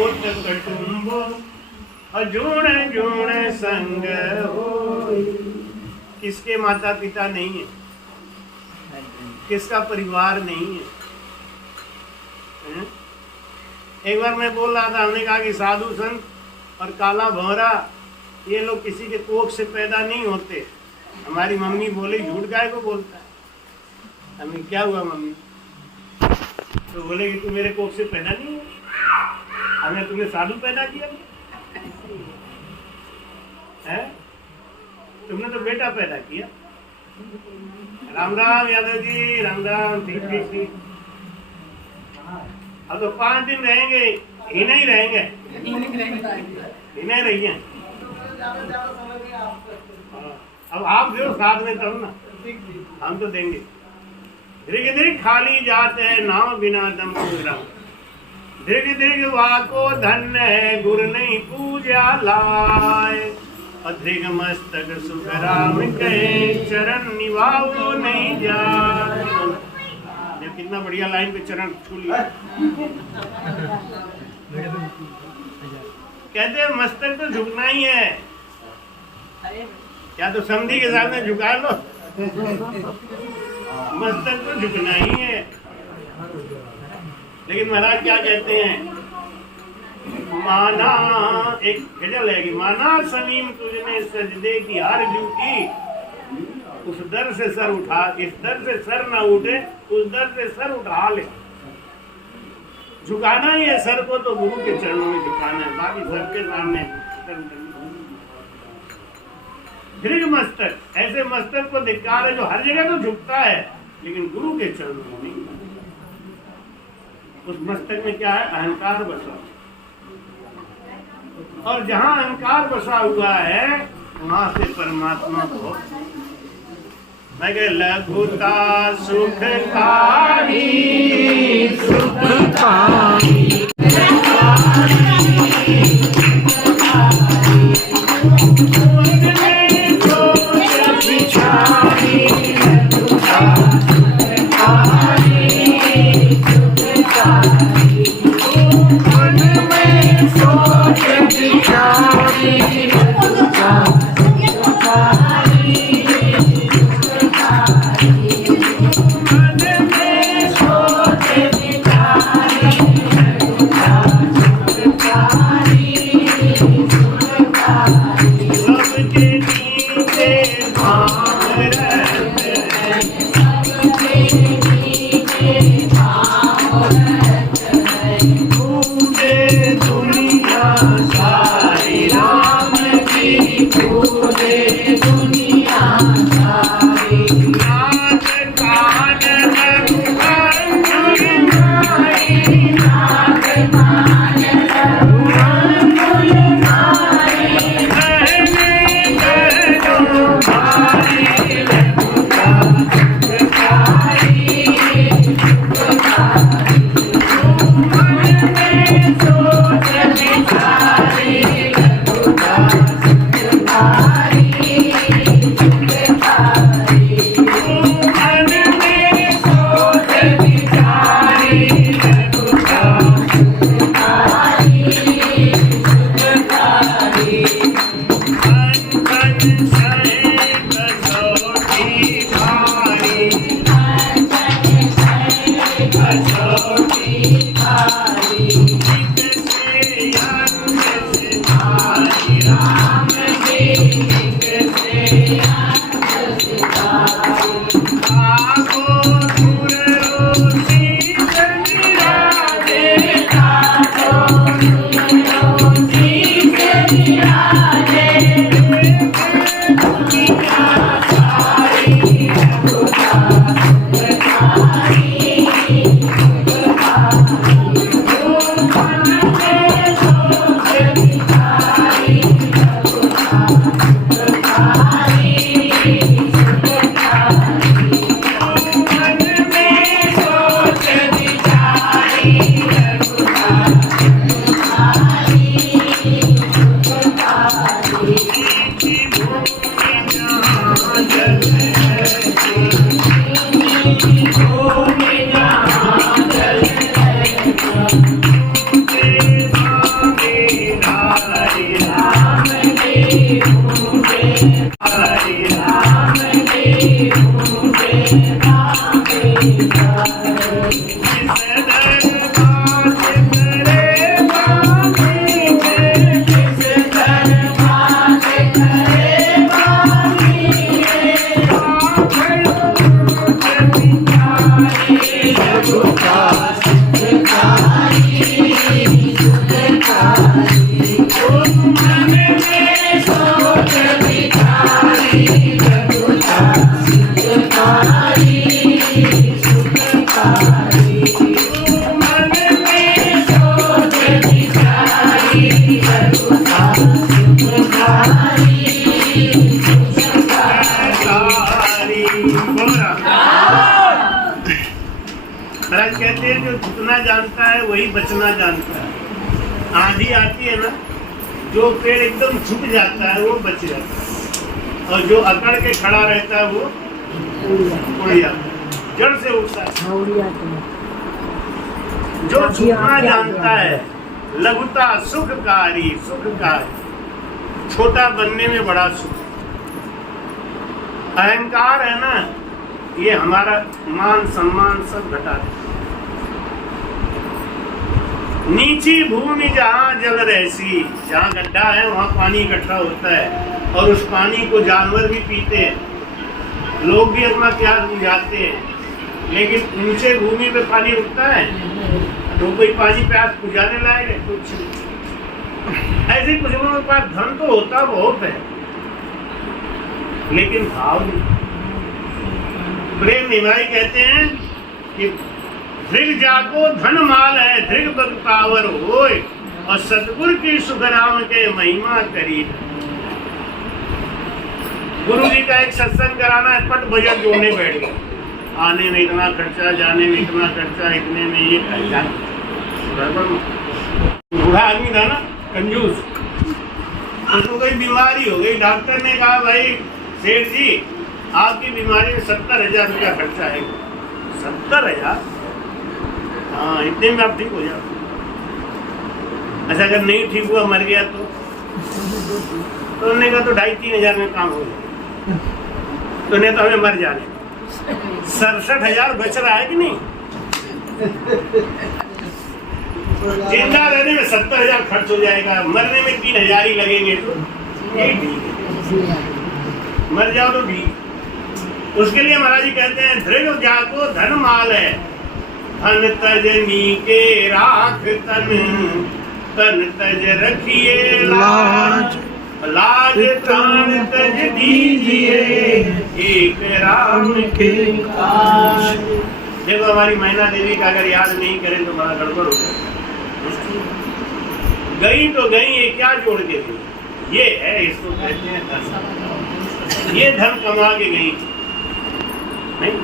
होत कुटुंब अजूण जूण संग हो। किसके माता पिता नहीं है, किसका परिवार नहीं है, हैं? एक बार मैं बोल रहा था, हमने कहा कि साधु संत और काला भौरा ये लोग किसी के कोख से पैदा नहीं होते। हमारी मम्मी बोली झूठ गाय को बोलता है। हमने क्या हुआ मम्मी, तो बोले कि तू मेरे कोख से पैदा नहीं है, हमने तुम्हें साधु पैदा किया है, तुमने तो बेटा पैदा किया। राम राम यादव जी, राम राम। ठीक ठीक ठीक। अब तो 5 दिन रहेंगे, ही नहीं रहेंगे, ही नहीं रहिए। अब आप जो साथ में तब ना, हम तो देंगे। दीर्घ दीर्घ खाली जाते हैं नाव बिना दम पूरा, दीर्घ दीर्घ वाको धन्य है गुरु नहीं पूजा लाए। अधृग मस्तक सुख राम कहे चरण निभाओ नहीं जाए। जब कितना बढ़िया लाइन पे चरण छू लिया। कहते हैं मस्तक तो झुकना ही है, क्या तो समधी के सामने झुका लो, मस्तक तो झुकना ही है। लेकिन महाराज क्या कहते हैं, माना एक गजल है कि माना सनीम तुझने सजदे की हार जूटी, उस दर से सर उठा, इस दर से सर ना उठे उस दर से सर उठा ले। झुकाना ही है सर को तो गुरु के चरणों में झुकाना है, बाकी सर के सामने दीर्घ मस्तक, ऐसे मस्तक को धिक्कार है जो हर जगह तो झुकता है लेकिन गुरु के चरणों में नहीं। उस मस्तक में क्या है, अहंकार बसा, और जहां अहंकार बसा हुआ है वहां से परमात्मा को मैं कह लघुता सुखकारी सुखकारी हैं जो झुकना जानता है वही बचना जानता है। आंधी आती है ना, जो पेड़ एकदम झुक जाता है वो बच जाता है, और जो अकड़ के खड़ा रहता है वो उड़ जाता है, जड़ से उड़ता है। जो झुकना जानता है, लघुता सुखकारी, सुखकारी, छोटा बनने में बड़ा सुख। अहंकार है ना, ये हमारा मान सम्मान सब घटा देता। नीची भूमि जहाँ जल रहसी, जहाँ गड्ढा है वहाँ पानी इकट्ठा होता है, और उस पानी को जानवर भी पीते हैं, लोग भी अपना प्यास बुझाते हैं। लेकिन ऊंचे भूमि पे पानी रुकता है तो कोई पानी प्यास बुझाने लायक है? कुछ नहीं। ऐसे कुछ लोगों के पास धन तो होता बहुत है, लेकिन भाव नहीं। प्रेम निभाई कहते हैं कि धृग जाको धन माल है, धृग बग पावर होय, और सतगुरु की सुखराम के महिमा करी। गुरु जी का एक सत्संग कराना है, पट बजट जोड़ने बैठ गए। आने में इतना खर्चा, जाने में इतना खर्चा, इतने में ये खर्चा। बूढ़ा आदमी था ना, कंजूस, उसको कोई बीमारी हो गई। डॉक्टर ने कहा भाई सेठ जी आपकी बीमारी में 70,000 रुपया खर्चा है। 70,000? हाँ, इतने में आप ठीक हो जाओ। अच्छा, अगर नहीं ठीक हुआ, मर गया तो उन्होंने कहा तो 2,500-3 हजार में काम हो जाए। तो नहीं तो हमें मर जाने। 67,000 बच रहा है कि नहीं? जिंदा रहने में 70,000 खर्च हो जाएगा, मरने में 3,000 ही लगेंगे, तो ठीक है, मर जाओ तो ठीक। उसके लिए महाराज जी कहते हैं धृग जाको धन माल है, धन तज नीके राख तन, तन तज रखिए लाज, लाज प्राण तज दीजिए एक राम के काज। देखो हमारी मैना देवी का अगर याद नहीं करें तो बड़ा गड़बड़ हो जाएगा। गई तो गई, ये क्या जोड़ के गई? ये है, इसको कहते हैं धन। ये धन कमा के गई नहीं।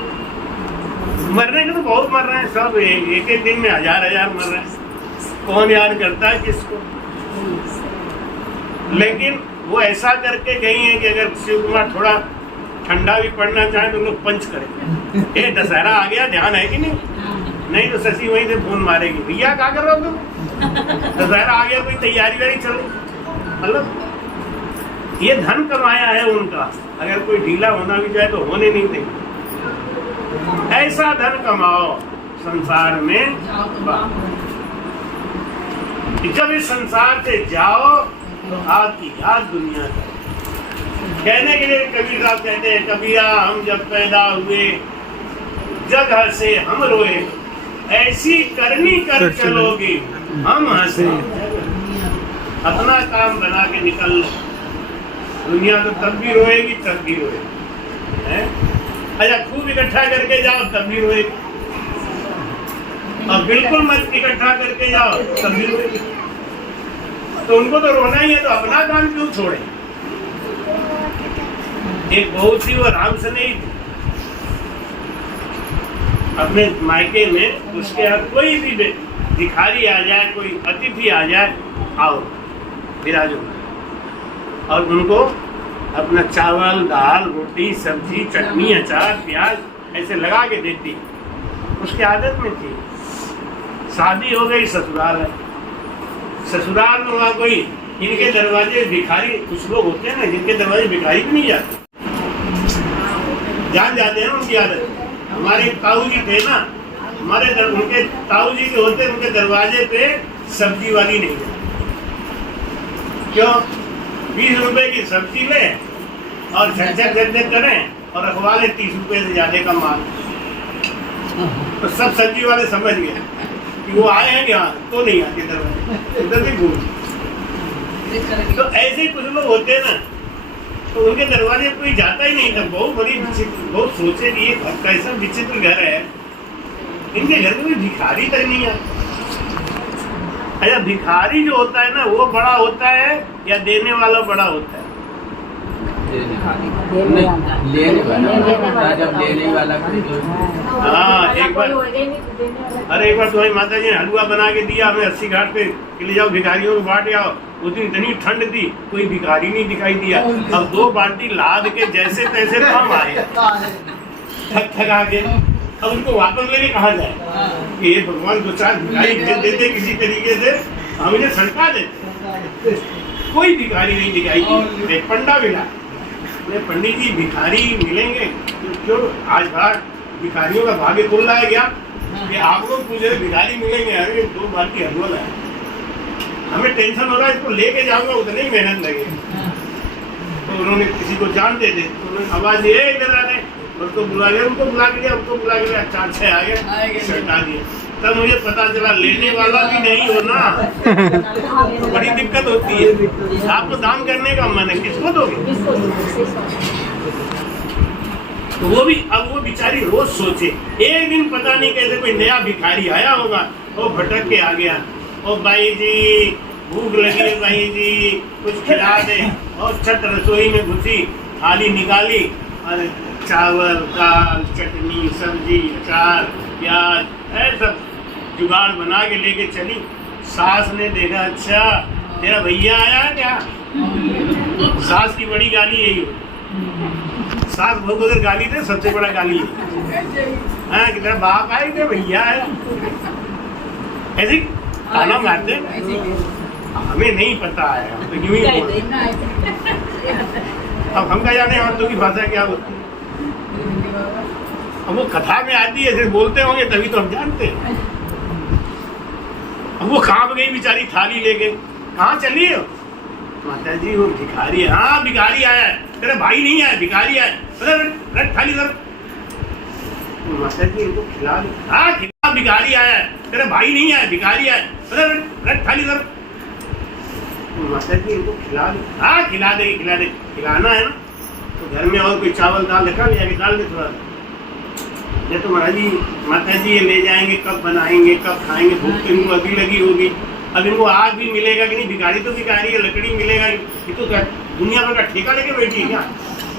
मरने के तो बहुत मर रहे हैं सब, एक एक दिन में 1000-1000 मर रहे हैं। कौन याद करता है किसको? लेकिन वो ऐसा करके गई है कि अगर शिव कुमार थोड़ा ठंडा भी पड़ना चाहे तो लोग पंच करें। ये दशहरा आ गया, ध्यान है कि नहीं? नहीं तो शशि वहीं से फोन मारेगी, भैया क्या कर रहे हो तुम? दशहरा आ गया, कोई तैयारी वारी चल रही। मतलब ये धन कमाया है उनका, अगर कोई ढीला होना भी चाहे तो होने नहीं देंगे। ऐसा धन कमाओ संसार में, जब इस संसार से जाओ तो आपकी याद दुनिया का। कहने के लिए कबीर साहब कहते हैं, कबीरा हम जब पैदा हुए जगह से हम रोए, ऐसी करनी कर चलोगे हम हंसे। अपना काम बना के निकल लो, दुनिया तो तब भी रोएगी, तब भी रोएगी। अच्छा, खूब इकट्ठा करके जाओ तब भी रोएगी, और बिल्कुल मत इकट्ठा करके जाओ तब भी रोएगी। तो उनको तो रोना ही है, तो अपना काम क्यों छोड़े? एक बहुत सी वो राम से नहीं थी, अपने मायके में उसके यहाँ कोई भी भिखारी आ जाए, कोई अतिथि आ जाए, आओ विराजो, और उनको अपना चावल दाल रोटी सब्जी चटनी अचार प्याज ऐसे लगा के देती। उसकी आदत में थी। शादी हो गई, ससुराल है, ससुराल में वहाँ कोई इनके दरवाजे भिखारी, कुछ लोग होते हैं ना जिनके दरवाजे भिखारी भी नहीं जाते, जान जाते हैं ना उनकी आदत। हमारे ताऊ जी थे ना, उनके ताऊ जी के होते, उनके दरवाजे पे सब्जी वाली नहीं जाती। क्यों? 20 रुपए की सब्जी ले और झटझट करें और रखवा ले 30 रुपए से ज्यादा का माल। तो सब सब्जी वाले समझ गए कि वो आए हैं यहाँ, तो नहीं आते दरवाजे, उधर भी घूम। तो ऐसे कुछ लोग होते हैं ना, तो उनके दरवाजे कोई जाता ही नहीं था। बहुत बड़ी बहुत सोचे कि ये कैसा विचित्र घर है, इनके घर में कोई भिखारी तक नहीं आता। अच्छा, भिखारी जो होता है ना, वो बड़ा होता है या देने वाला बड़ा होता है? देने वाला जब लेने वाला हाँ एक बार, अरे एक बार तुम्हारी माता जी ने हलवा बना के दिया हमें 80 घाट पे कि ले जाओ भिखारियों को बांट आओ। उस दिन इतनी ठंड थी, कोई भिखारी नहीं दिखाई दिया। अब 2 बाल्टी लाद के जैसे तैसे काम आए, थक थका के। अब उनको वापस लेके कहा जाए कि ये भगवान 2-4 भिखारी भेज देते किसी तरीके से, हम इन्हें सड़का देते। कोई भिखारी नहीं दिखाई दी। एक पंडा मिला, पंडित जी भिखारी मिलेंगे तो क्यों आज बार भिखारियों का भाग्य खुल रहा है क्या कि आप लोग पूछ रहे भिखारी मिलेंगे? अरे 2 बाल्टी हलवा लाए, हमें टेंशन हो रहा है, इसको लेके जाऊंगा उतनी ही मेहनत लगेगी। तो उन्होंने किसी को जानते थे, तो उन्होंने आवाज दी इधर आ रहे, उसको बुला लिया, उनको बुला के लिया, उनको बुला के लिया, 4-6 आ गए, सटा दिया। तब मुझे पता चला लेने वाला भी नहीं हो ना तो बड़ी दिक्कत होती है। आपको दान करने का मन है, किसको दोगे? तो वो भी, अब वो बेचारी रोज सोचे, एक दिन पता नहीं कैसे कोई नया भिखारी आया होगा, वो भटक के आ गया, ओ भाई जी भूख लगी है भाई जी कुछ खिला दे। और छठ रसोई में घुसी, थाली निकाली और चावल दाल चटनी सब्जी अचार प्याज ऐसा जुगाड़ बना के लेके चली। सास ने देखा, अच्छा तेरा भैया आया है क्या? सास की बड़ी गाली यही हो, सास बहुत अगर गाली दे सबसे बड़ा गाली है हाँ कि तेरा बाप आया क्या भैया आया, ऐसे ताना मारते। हमें नहीं पता है, तो यूं ही अब हम क्या जाने हम लोग की भाषा क्या होती है। अब वो कथा में आती है, ऐसे बोलते होंगे तभी तो हम जानते हैं। अब वो कांप गई बेचारी थाली लेके, कहाँ चली हो? माता जी वो भिखारी है। हाँ भिखारी आया है, तेरा भाई नहीं आया, भिखारी आया। रख थाली धर। माता जी इनको खिला दे। हाँ खिला, भिखारी आया है, तेरा भाई नहीं आया, भिखारी आया। रख थाली धर। माता जी इनको खिला दे। हाँ खिला दे, खिला दे। खिलाना है ना तो घर में और कोई चावल दाल रखा ले जाके डाल दे थोड़ा। ये तो महाराज जी माता जी ये ले जाएंगे, कब बनाएंगे कब खाएंगे, भूख तो इनको अभी लगी होगी। अब इनको आग भी मिलेगा कि नहीं? भिखारी तो भिखारी है, लकड़ी मिलेगा। ये तो दुनिया भर का ठेका लेके बैठी है क्या?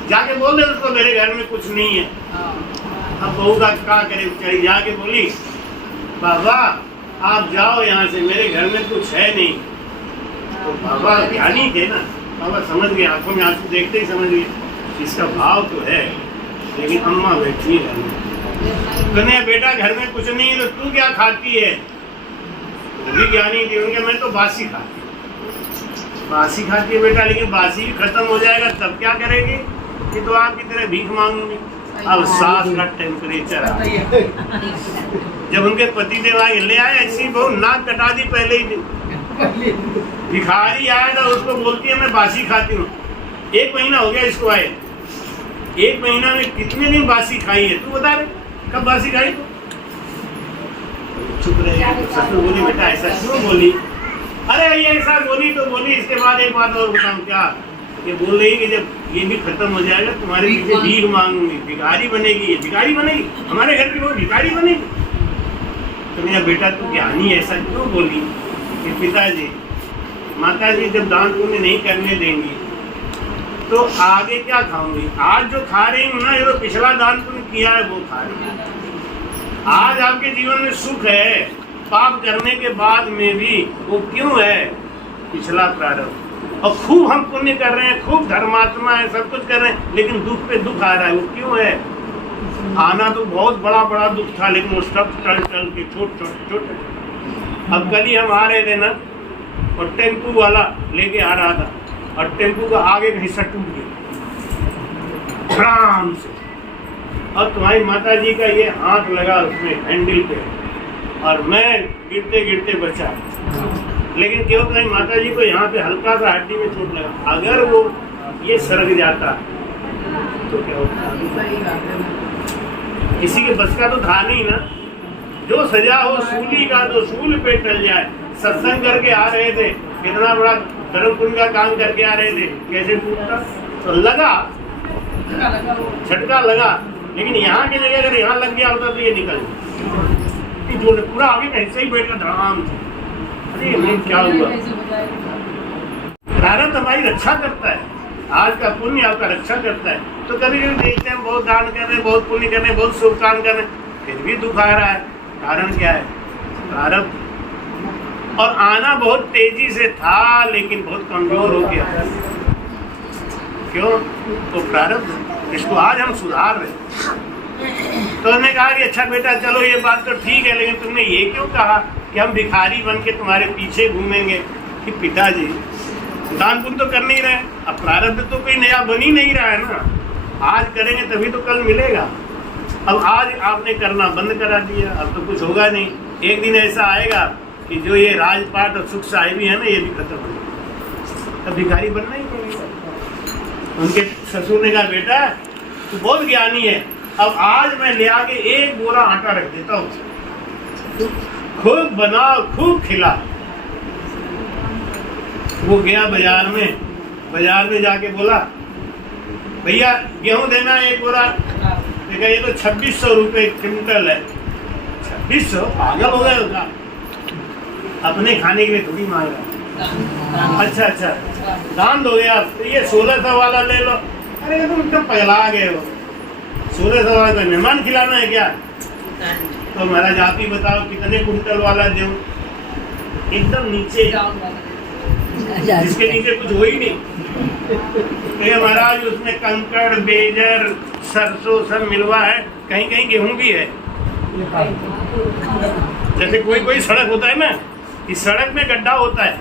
जाके बोल दे उसको मेरे घर में कुछ नहीं है। अब बहू का क्या करे बेचारी, जाके बोली बाबा आप जाओ यहाँ से, मेरे घर में कुछ है नहीं। तो बाबा ज्ञानी थे ना, बाबा समझ गए, आंखों में आंसू देखते ही समझ गए इसका भाव तो है। लेकिन अम्मा बैठी है घर में, कहने बेटा घर में कुछ नहीं है तो तू क्या खाती है? वो भी ज्ञानी थी, उनके मैं तो बासी खाती हूँ। बासी खाती है बेटा, लेकिन बासी भी खत्म हो जाएगा तब क्या करेगी? कि तो आपकी तरह भीख मांगूंगी। अब सास का टेम्परेचर आ गया। जब उनके पति देव आए ले आए, ऐसी बहू नाक कटा दी पहले ही दिन। भिखारी आया था, उसको बोलती है मैं बासी खाती हूँ। 1 महीना हो गया इसको आए, 1 महीना में कितने दिन बासी खाई है तू बता रहे? कब बासी खाई? चुप रहे। ससुर बोली बेटा ऐसा क्यों बोली? अरे ये ऐसा बोली तो बोली। इसके बाद एक बात और बताऊं क्या, ये बोल रही कि जब ये भी खत्म हो जाएगा तुम्हारे पीछे भीख मांगूंगी, भिखारी बनेगी, ये भिखारी बनेगी, हमारे घर की वो भिखारी बनेगी। तो मेरा बेटा तू ज्ञानी ऐसा क्यों बोली? कि पिताजी माता जी जब दान पुण्य नहीं करने देंगी तो आगे क्या खाऊंगी? आज जो खा रही हूँ ना, ये तो पिछला दान पुण्य किया है वो खा रही है। आज आपके जीवन में सुख है, पाप करने के बाद में भी वो क्यों है? पिछला प्रारब्ध। और खूब हम पुण्य कर रहे हैं, खूब धर्मात्मा है, सब कुछ कर रहे हैं, लेकिन दुख पे दुख आ रहा है, वो क्यों है? आना तो बहुत बड़ा बड़ा दुख था, लेकिन वो सब टल टल के छोटे। अब कल ही हम आ रहे थे ना, और टेम्पू वाला लेके आ रहा था, और टेम्पू का आगे का हिस्सा टूट गया आराम से, और तुम्हारी माता जी का ये हाथ लगा उसमें हैंडल पे, और मैं गिरते गिरते बचा। लेकिन क्यों तुम्हारी माता जी को यहाँ पे हल्का सा हड्डी में चोट लगा, अगर वो ये सरक जाता तो क्या होता? किसी के बस का तो था नहीं ना। जो सजा हो सूली का तो सूल पे टल जाए। सत्संग करके आ रहे थे, कितना बड़ा धर्म पुण्य का काम करके आ रहे थे, कैसे टूटता? तो लगा, झटका लगा, लेकिन यहाँ की जगह अगर यहाँ लग गया होता तो ये निकल जो पूरा आगे का हिस्सा ही बैठ गया धड़ाम से। अरे नहीं क्या हुआ? प्रारब्ध हमारी रक्षा करता है। आज का पुण्य आपका रक्षा करता है। तो कभी कभी देखते हैं बहुत दान कर रहे हैं, बहुत पुण्य कर रहे हैं, बहुत शुभ काम कर रहे हैं, फिर भी दुख आ रहा है। कारण क्या है? प्रारब्ध। और आना बहुत तेजी से था लेकिन बहुत कमजोर हो गया। क्यों? तो प्रारब्ध। इसको आज हम सुधार रहे। तो उन्होंने कहा कि अच्छा बेटा चलो ये बात तो ठीक है, लेकिन तुमने ये क्यों कहा कि हम भिखारी बन के तुम्हारे पीछे घूमेंगे? कि पिताजी दान पुण्य तो कर नहीं रहे, अब प्रारब्ध तो कोई नया बन ही नहीं रहा है ना। आज करेंगे तभी तो कल मिलेगा। अब आज आपने करना बंद करा दिया, अब तो कुछ होगा नहीं। एक दिन ऐसा आएगा कि जो ये राजपाट और सुख साहिबी है ना, ये भी खत्म हो जाएगा, तब भिखारी बनना ही पड़ेगा। उनके ससुर ने कहा बेटा तू बहुत ज्ञानी है, अब आज मैं ले आके एक बोरा आटा रख देता हूँ, खूब बनाओ खूब खिला। वो गया बाजार में जाके बोला भैया गेहूं देना एक बोरा। देखा ये तो 2600 रुपये क्विंटल है। 2600? पागल हो गए होगा, अपने खाने के लिए थोड़ी मांग रहा। अच्छा दान दोगे आप? तो ये 1600 वाला ले लो। अरे तुम एकदम पगला गए हो, 1600 वाला तो मेहमान खिलाना है क्या? तो महाराज आप ही बताओ कितने कुंटल वाला दूं? एकदम नीचे, जिसके नीचे कुछ हो ही नहीं। तो महाराज उसमें कंकड़ बेजर सरसों सब मिलवा है, कहीं कहीं गेहूं भी है। जैसे कोई सड़क होता है ना, इस सड़क में गड्ढा होता है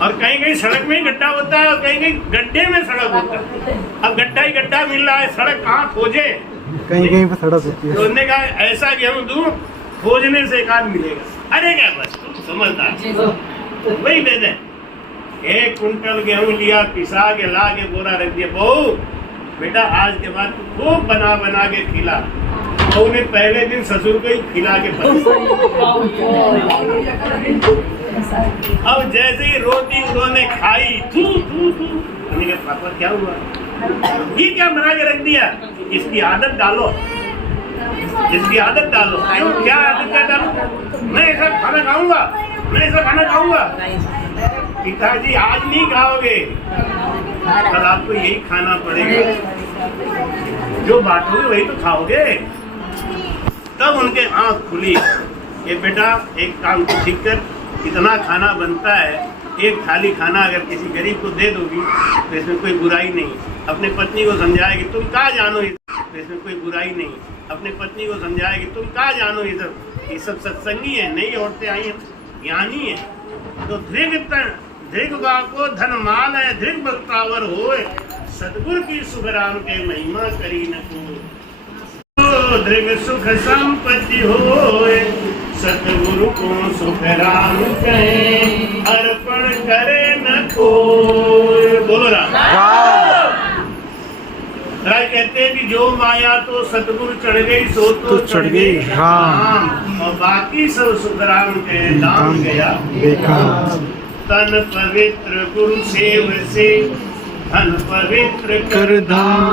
और कहीं कहीं सड़क में ही गड्ढा होता है और कहीं कहीं गड्ढे में सड़क होता है। अब गड्ढा ही गड्ढा मिल रहा है, सड़क कहाँ खोजे? कहीं पर सड़क होती है। तो उन्होंने कहा ऐसा गेहूं दूं, खोजने से एक आध मिलेगा। अरे क्या बस तुम समझदार, वही दे दें। 1 कुंटल गेहूं लिया, पिसा के ला के बोरा रख दिया। बहू बेटा आज के बाद खूब बना के खिला। बहू ने पहले दिन ससुर को ही खिला के अब जैसे ही रोटी उन्होंने खाई, थू मैंने कहा पापा क्या हुआ? ये क्या बना के रख दिया? इसकी आदत डालो, इसकी आदत डालो। क्यों? क्या आदत क्या डालो? मैं ऐसा खाना खाऊंगा, मैं ऐसा खाना खाऊंगा। पिताजी आज नहीं खाओगे, कल आपको यही खाना पड़ेगा। जो बांटोगे वही तो खाओगे। तब उनके आंख खुली कि बेटा एक काम को ठीक कर, इतना खाना बनता है, एक थाली खाना अगर किसी गरीब को दे दोगी तो इसमें कोई बुराई नहीं। अपने पत्नी को समझाएगी तुम क्या जानो, तो इसमें कोई बुराई नहीं। अपने पत्नी को समझाएगी तुम क्या जानो, ये सब सत्संगी है, नई औरतें आई हैं, ज्ञानी है। तो दृग को धन माल है, दृग बक्तावर होए, सतगुरु की सुख राम के महिमा करी न को। दृग सुख संपत्ति होए, सतगुरु को सुख राम कहे, अर्पण करे न कोई। बोलो राम। राज कहते हैं कि जो माया तो सतगुरु चढ़ गई सो तो चढ़ गई राम, और बाकी सब सुख राम के नाम गया बेकार। तन पवित्र गुरु सेव से धन पवित्र कर धाम,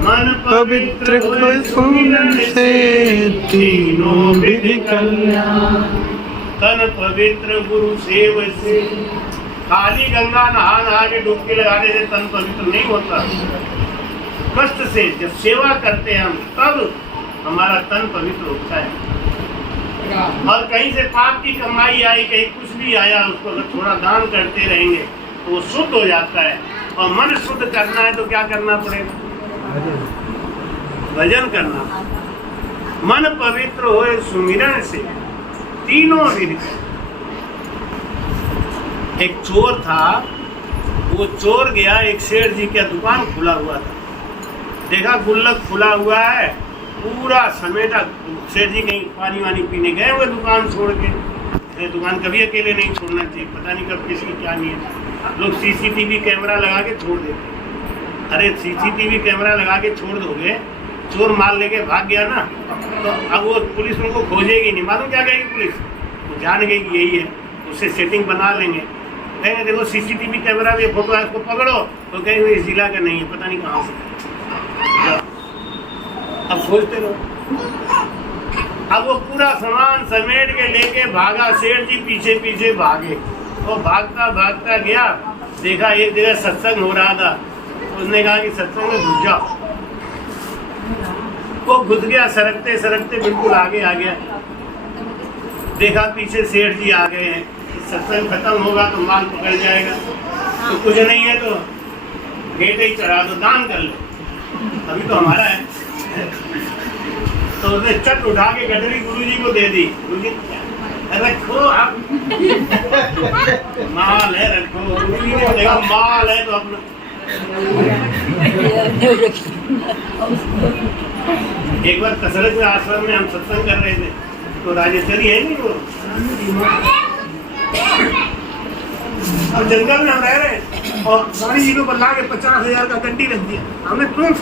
मन पवित्र सुमिरन से तीनों विधि कल्याण। तन पवित्र गुरु सेव से, खाली गंगा नहा के डुबकी लगाने से तन पवित्र नहीं होता। कष्ट से जब सेवा करते हैं हम, तब हमारा तन पवित्र होता है। और कहीं से पाप की कमाई आई, कहीं कुछ भी आया, उसको अगर थोड़ा दान करते रहेंगे तो वो शुद्ध हो जाता है। और मन शुद्ध करना है तो क्या करना पड़ेगा? भजन करना। मन पवित्र होए सुमिरन से तीनों विधि। एक चोर था, वो चोर गया, एक सेठ जी का दुकान खुला हुआ था, देखा गुल्लक खुला हुआ है, पूरा समेटा। सेठ जी कहीं पानी वानी पीने गए हुए दुकान छोड़ के। दुकान कभी अकेले नहीं छोड़ना चाहिए, पता नहीं कब किसकी क्या नियत। लोग सीसीटीवी कैमरा लगा के छोड़ देते। अरे सीसीटीवी कैमरा लगा के छोड़ दोगे, चोर माल लेके भाग गया ना, तो अब वो पुलिस उनको खोजेगी नहीं। मालूम क्या कहेगी पुलिस? वो जान गई कि यही है, उससे सेटिंग बना लेंगे। कहेंगे देखो सीसीटीवी कैमरा में फोटो है, उसको पकड़ो, तो कहेंगे इस जिला का नहीं है, पता नहीं कहाँ से। अब सोचते रहो। अब वो पूरा सामान समेट के लेके भागा, सेठ जी पीछे पीछे भागे। वो भागता भागता गया, देखा एक जगह सत्संग हो रहा था, उसने कहा कि सत्संग में घुस जाओ। वो घुस गया, सरकते सरकते बिल्कुल आगे आ गया। देखा पीछे सेठ जी आ गए हैं, सत्संग खत्म होगा तो माल पकड़ जाएगा, तो कुछ नहीं है तो गेट ही चढ़ा दो, दान कर लो, अभी तो हमारा है। तो उसने चट उठा के गठरी गुरुजी को दे दी। गुरुजी रखो आप, माल है रखो। गुरुजी ने देखा माल है तो अपना एक बार कसरत में आश्रम में हम सत्संग कर रहे थे, तो राजेश्वरी है नहीं वो, अब जंगल में हम रह रहे और स्वामी जी को बल्ला के 50,000 का गड्डी रख दिया। हमने तुरंत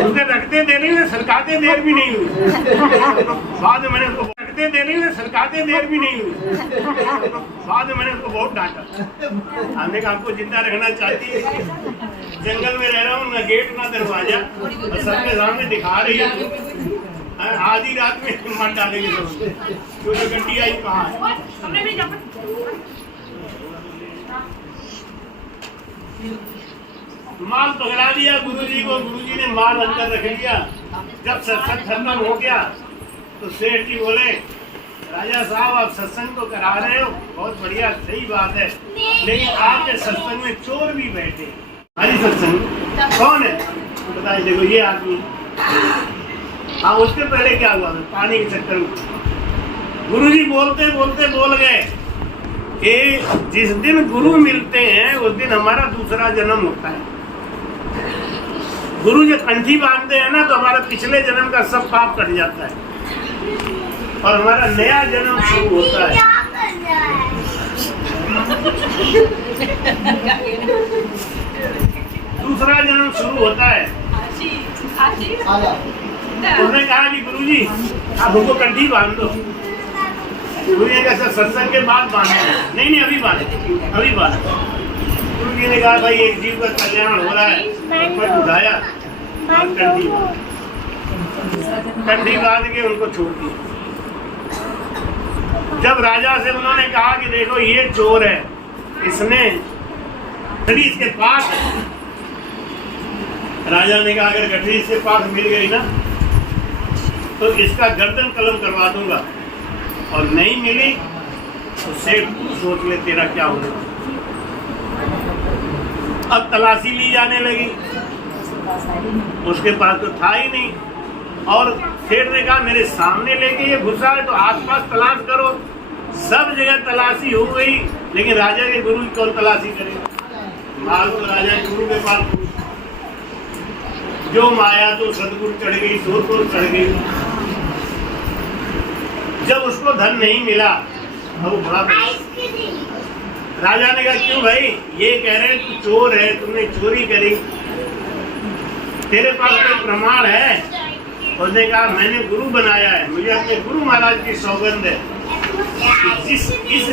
उनके रखते देने में सरकाते देर भी नहीं हुई, बाद में मैंने उसको रखते देने में सरकाते देर भी नहीं हुई, बाद में मैंने उसको बहुत डांटा। हमने कहा आपको जिंदा रखना चाहती है, जंगल में रह रहा हूँ, ना गेट ना दरवाजा, और सबके सामने दिखा रही है आधी रात में मर डालेंगे तो गड्डी आई कहाँ है। माल पकड़ा दिया गुरुजी को, गुरुजी ने माल अंदर रख लिया। जब सत्संग खत्म हो गया तो सेठ जी बोले राजा साहब आप सत्संग तो करा रहे हो, बहुत बढ़िया, सही बात है, लेकिन आपके सत्संग में चोर भी बैठे। हरी सत्संग कौन है बताइए। देखो ये आदमी। हाँ उसके पहले क्या हुआ, पानी के चक्कर में गुरुजी बोलते बोलते बोल गए कि जिस दिन गुरु मिलते हैं उस दिन हमारा दूसरा जन्म होता है। गुरु जब कंठी बांधते हैं ना तो हमारा पिछले जन्म का सब पाप कट जाता है और हमारा नया जन्म शुरू होता है। दूसरा जन्म शुरू होता है। उन्होंने कहा कि गुरुजी आप हमको कंठी बांध दो। गुरुजी ने कहा सत्संग के बाद बांधे। नहीं अभी बांधे, अभी बांधे। गुरुजी ने कहा भाई एक जीव का कल्याण हो रहा है, पर उठाया कंठी बांध के उनको छोड़ दिया। जब राजा से उन्होंने कहा कि देखो ये चोर है, इसने गठरी इसके पास है। राजा ने कहा अगर गठरी इसके पास मिल गई ना तो इसका गर्दन कलम करवा दूंगा, और नहीं मिली तो सेठ सोच ले तेरा क्या होगा। अब तलाशी ली जाने लगी, उसके पास तो था ही नहीं, और सेठ ने कहा मेरे सामने लेके ये घुसा है तो आसपास तलाश करो। सब जगह तलाशी हो गई, लेकिन राजा के गुरु की कौन तलाशी करेगा। माल तो राजा के गुरु के पास, जो माया तो सदगुरु चढ़ गई, सो तो चढ़ गई। जब उसको धन नहीं मिला तो वो बड़ा राजा ने कहा क्यों भाई, ये कह रहे तू चोर है, तुमने चोरी करी, तेरे पास कोई प्रमाण है। उसने कहा मैंने गुरु बनाया है, मुझे अपने गुरु महाराज की सौगंध है, इस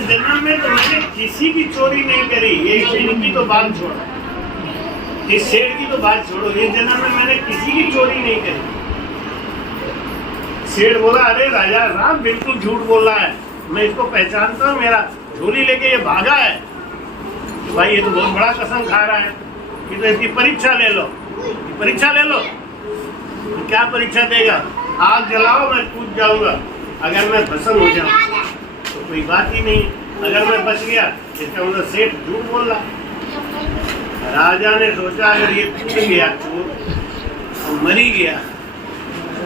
जन्म में तो मैंने किसी की चोरी नहीं करी। ये इनकी तो बात छोड़ो, इस शेर की तो बात छोड़ो, इस जन्म में मैंने किसी की चोरी नहीं करी। शेर बोला अरे राजा साहब बिल्कुल झूठ बोल रहा है, मैं इसको पहचानता हूँ, मेरा झोली लेके ये भागा है। तो भाई ये तो बहुत बड़ा कसम खा रहा है, कि तो इसकी परीक्षा ले लो, परीक्षा ले लो। तो क्या परीक्षा देगा, आग जलाओ मैं कूद जाऊंगा, अगर मैं भस्म हो जाऊँ तो कोई बात ही नहीं, अगर मैं बच गया इसका मतलब सेठ झूठ बोल रहा। राजा ने सोचा अगर ये कूद गया तो मर ही गया,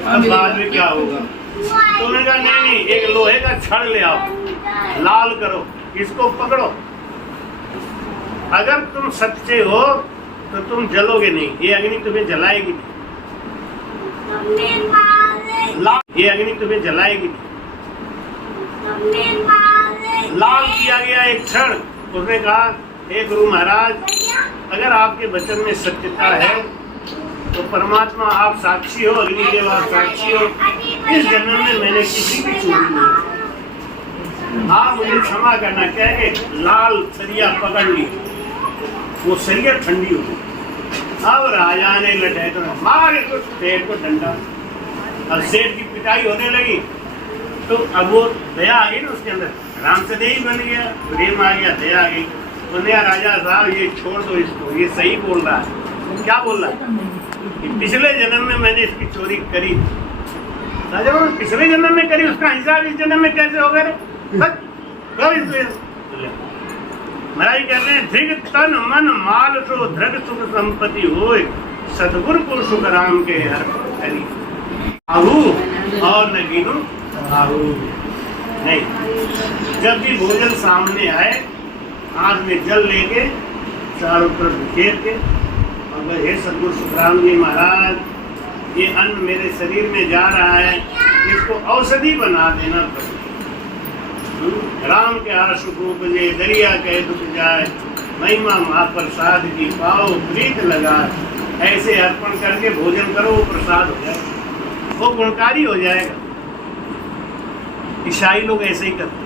अब बाद में क्या होगा। तो उन्होंने कहा नहीं एक लोहे का छड़ ले आओ, लाल करो, इसको पकड़ो, अगर तुम सच्चे हो तो तुम जलोगे नहीं, ये अग्नि तुम्हें जलाएगी नहीं, ये अग्नि तुम्हें जलाएगी नहीं। लाल किया गया एक क्षण। उसने कहा हे गुरु महाराज, अगर आपके वचन में सत्यता है तो परमात्मा आप साक्षी हो, अग्निदेव आप साक्षी हो, इस जन्म में मैंने किसी की चोरी नहीं। आप मुझे क्षमा करना, कह के लाल सरिया पकड़ ली, वो सरिया ठंडी हो गई। अब राजा ने लटे तो मारे तो सेठ को डंडा, अब सेठ की पिटाई होने लगी तो अब वो दया आ गई ना उसके अंदर, रामसदेही बन गया, प्रेम आ गया, दया आ गई। बोले राजा साहब ये छोड़ दो इसको, ये सही बोल रहा है। क्या बोल रहा है कि पिछले जन्म में मैंने इसकी चोरी करी। राजा बोले पिछले जन्म में करी, उसका हिसाब इस जन्म में कैसे होगा रे? महाराज कहते हैं धृग तन मन माल सो धृग सुख संपत्ति होए, सतगुरु को सुख राम के हर हरि आहू और न गिनो आहू। नहीं, जब भी भोजन सामने आए हाथ में जल लेके चारों तरफ घेर के और हे सतगुरु सुखराम जी महाराज, ये अन्न मेरे शरीर में जा रहा है, इसको औषधि बना देना। राम के आशु को उपजे, दरिया कहे दुख जाए, महिमा महाप्रसाद की पाओ प्रीत लगा। ऐसे अर्पण करके भोजन करो, वो प्रसाद हो जाएगा, वो गुणकारी हो जाएगा। ईसाई लोग ऐसे ही करते हैं।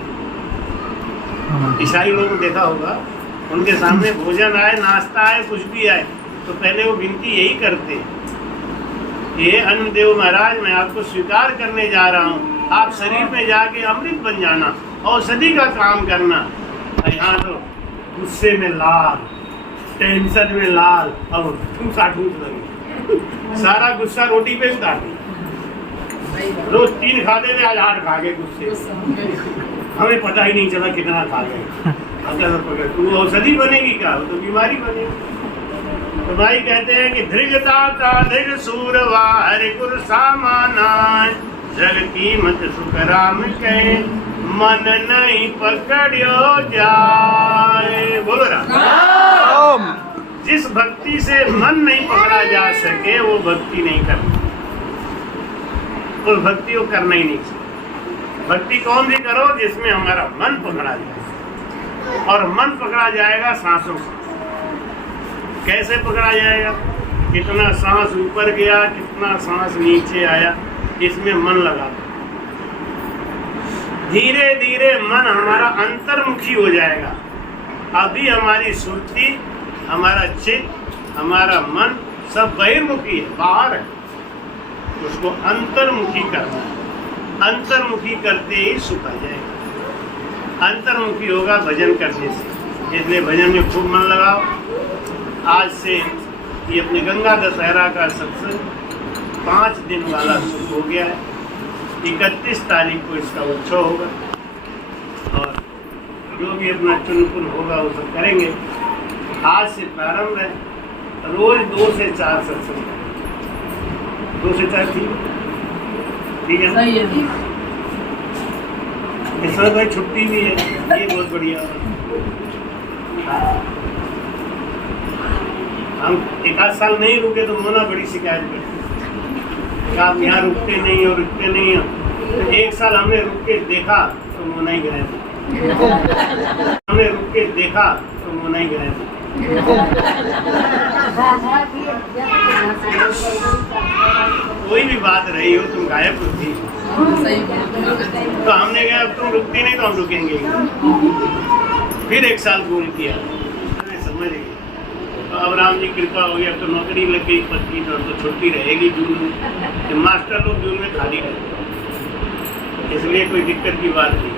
ईसाई लोगों को देखा होगा, उनके सामने भोजन आए, नाश्ता आए, कुछ भी आए तो पहले वो विनती यही करते हैं, ये अन्न देव महाराज मैं आपको स्वीकार करने जा रहा हूँ, आप शरीर में जाके अमृत बन जाना, औषधि का काम करना। यहाँ तो गुस्से में लाल, टेंशन में लाल और ठूसा ठूस लगे, सारा गुस्सा रोटी पे उतार दिया। रोज 3 खाते थे, आज 8 खा गए गुस्से, हमें पता ही नहीं चला कितना खा गए। अगर पकड़ तू औषधि बनेगी क्या, तो बीमारी बनेगी। तो भाई कहते हैं कि धृगदाता धृग सूरवा हरि गुर सामाना, जग कीमत सुख राम कहे, मन नहीं पकड़ियो जाए। बोलो राम। जिस भक्ति से मन नहीं पकड़ा जा सके वो भक्ति नहीं करना, उस भक्ति को करना ही नहीं चाहिए। भक्ति कौन सी करो जिसमें हमारा मन पकड़ा जाए, और मन पकड़ा जाएगा सांसों से। कैसे पकड़ा जाएगा? कितना सांस ऊपर गया, कितना सांस नीचे आया, इसमें मन लगा। धीरे धीरे मन हमारा अंतर्मुखी हो जाएगा। अभी हमारी सुरती, हमारा चित्त, हमारा मन सब बहिर्मुखी है, बाहर है। उसको अंतर्मुखी करना है। अंतर्मुखी करते ही सुख आ जाएगा। अंतर्मुखी होगा भजन करने से, इसलिए भजन में खूब मन लगाओ। आज से ये अपने गंगा दशहरा का सत्संग 5 दिन वाला शुरू हो गया है। 31 तारीख को इसका उत्सव होगा और जो भी अपना चुनपुन होगा वो सब करेंगे। आज से प्रारंभ है, रोज 2 से 4 सत्संग, 2 से 4 ठीक है ना? इस समय भाई छुट्टी भी है, ये बहुत बढ़िया। हम 1 साल नहीं रुके तो मोना बड़ी शिकायत करती, आप यहाँ रुकते नहीं हो, रुकते नहीं हो। तो 1 साल हमने रुक के देखा तो मोना ही गए, हमने रुक के देखा तो मोना ही गए। कोई भी बात रही हो, तुम गायब तो थी, तो हमने कहा तुम रुकती नहीं तो हम रुकेंगे। फिर 1 साल पूर्ण किया, समझ गए। तो अब राम जी कृपा हो गया, तो नौकरी लग गई, पत्नी तो छुट्टी रहेगी जून में। तो मास्टर लोग जून में खाली रहते, इसलिए कोई दिक्कत की बात नहीं।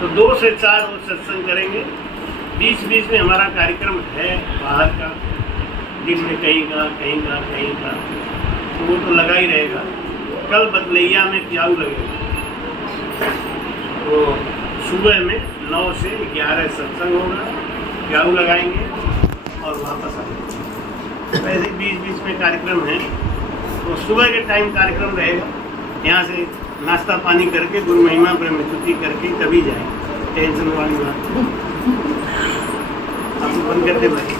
तो 2 से 4 वो सत्संग करेंगे। बीच बीच में हमारा कार्यक्रम है बाहर का, दिन में कहीं का, तो वो तो लगा ही रहेगा। कल बदलैया में प्याऊ लगेगा, तो सुबह में 9 से 11 सत्संग होगा, प्याऊ लगाएंगे और वापस आएंगे। वैसे बीच में कार्यक्रम है, तो सुबह के टाइम कार्यक्रम रहेगा। यहाँ से नाश्ता पानी करके गुरु महिमा ब्रह्मस्तुति करके तभी जाएंगे। टेंशन वाली बात आप बंद करते भाई।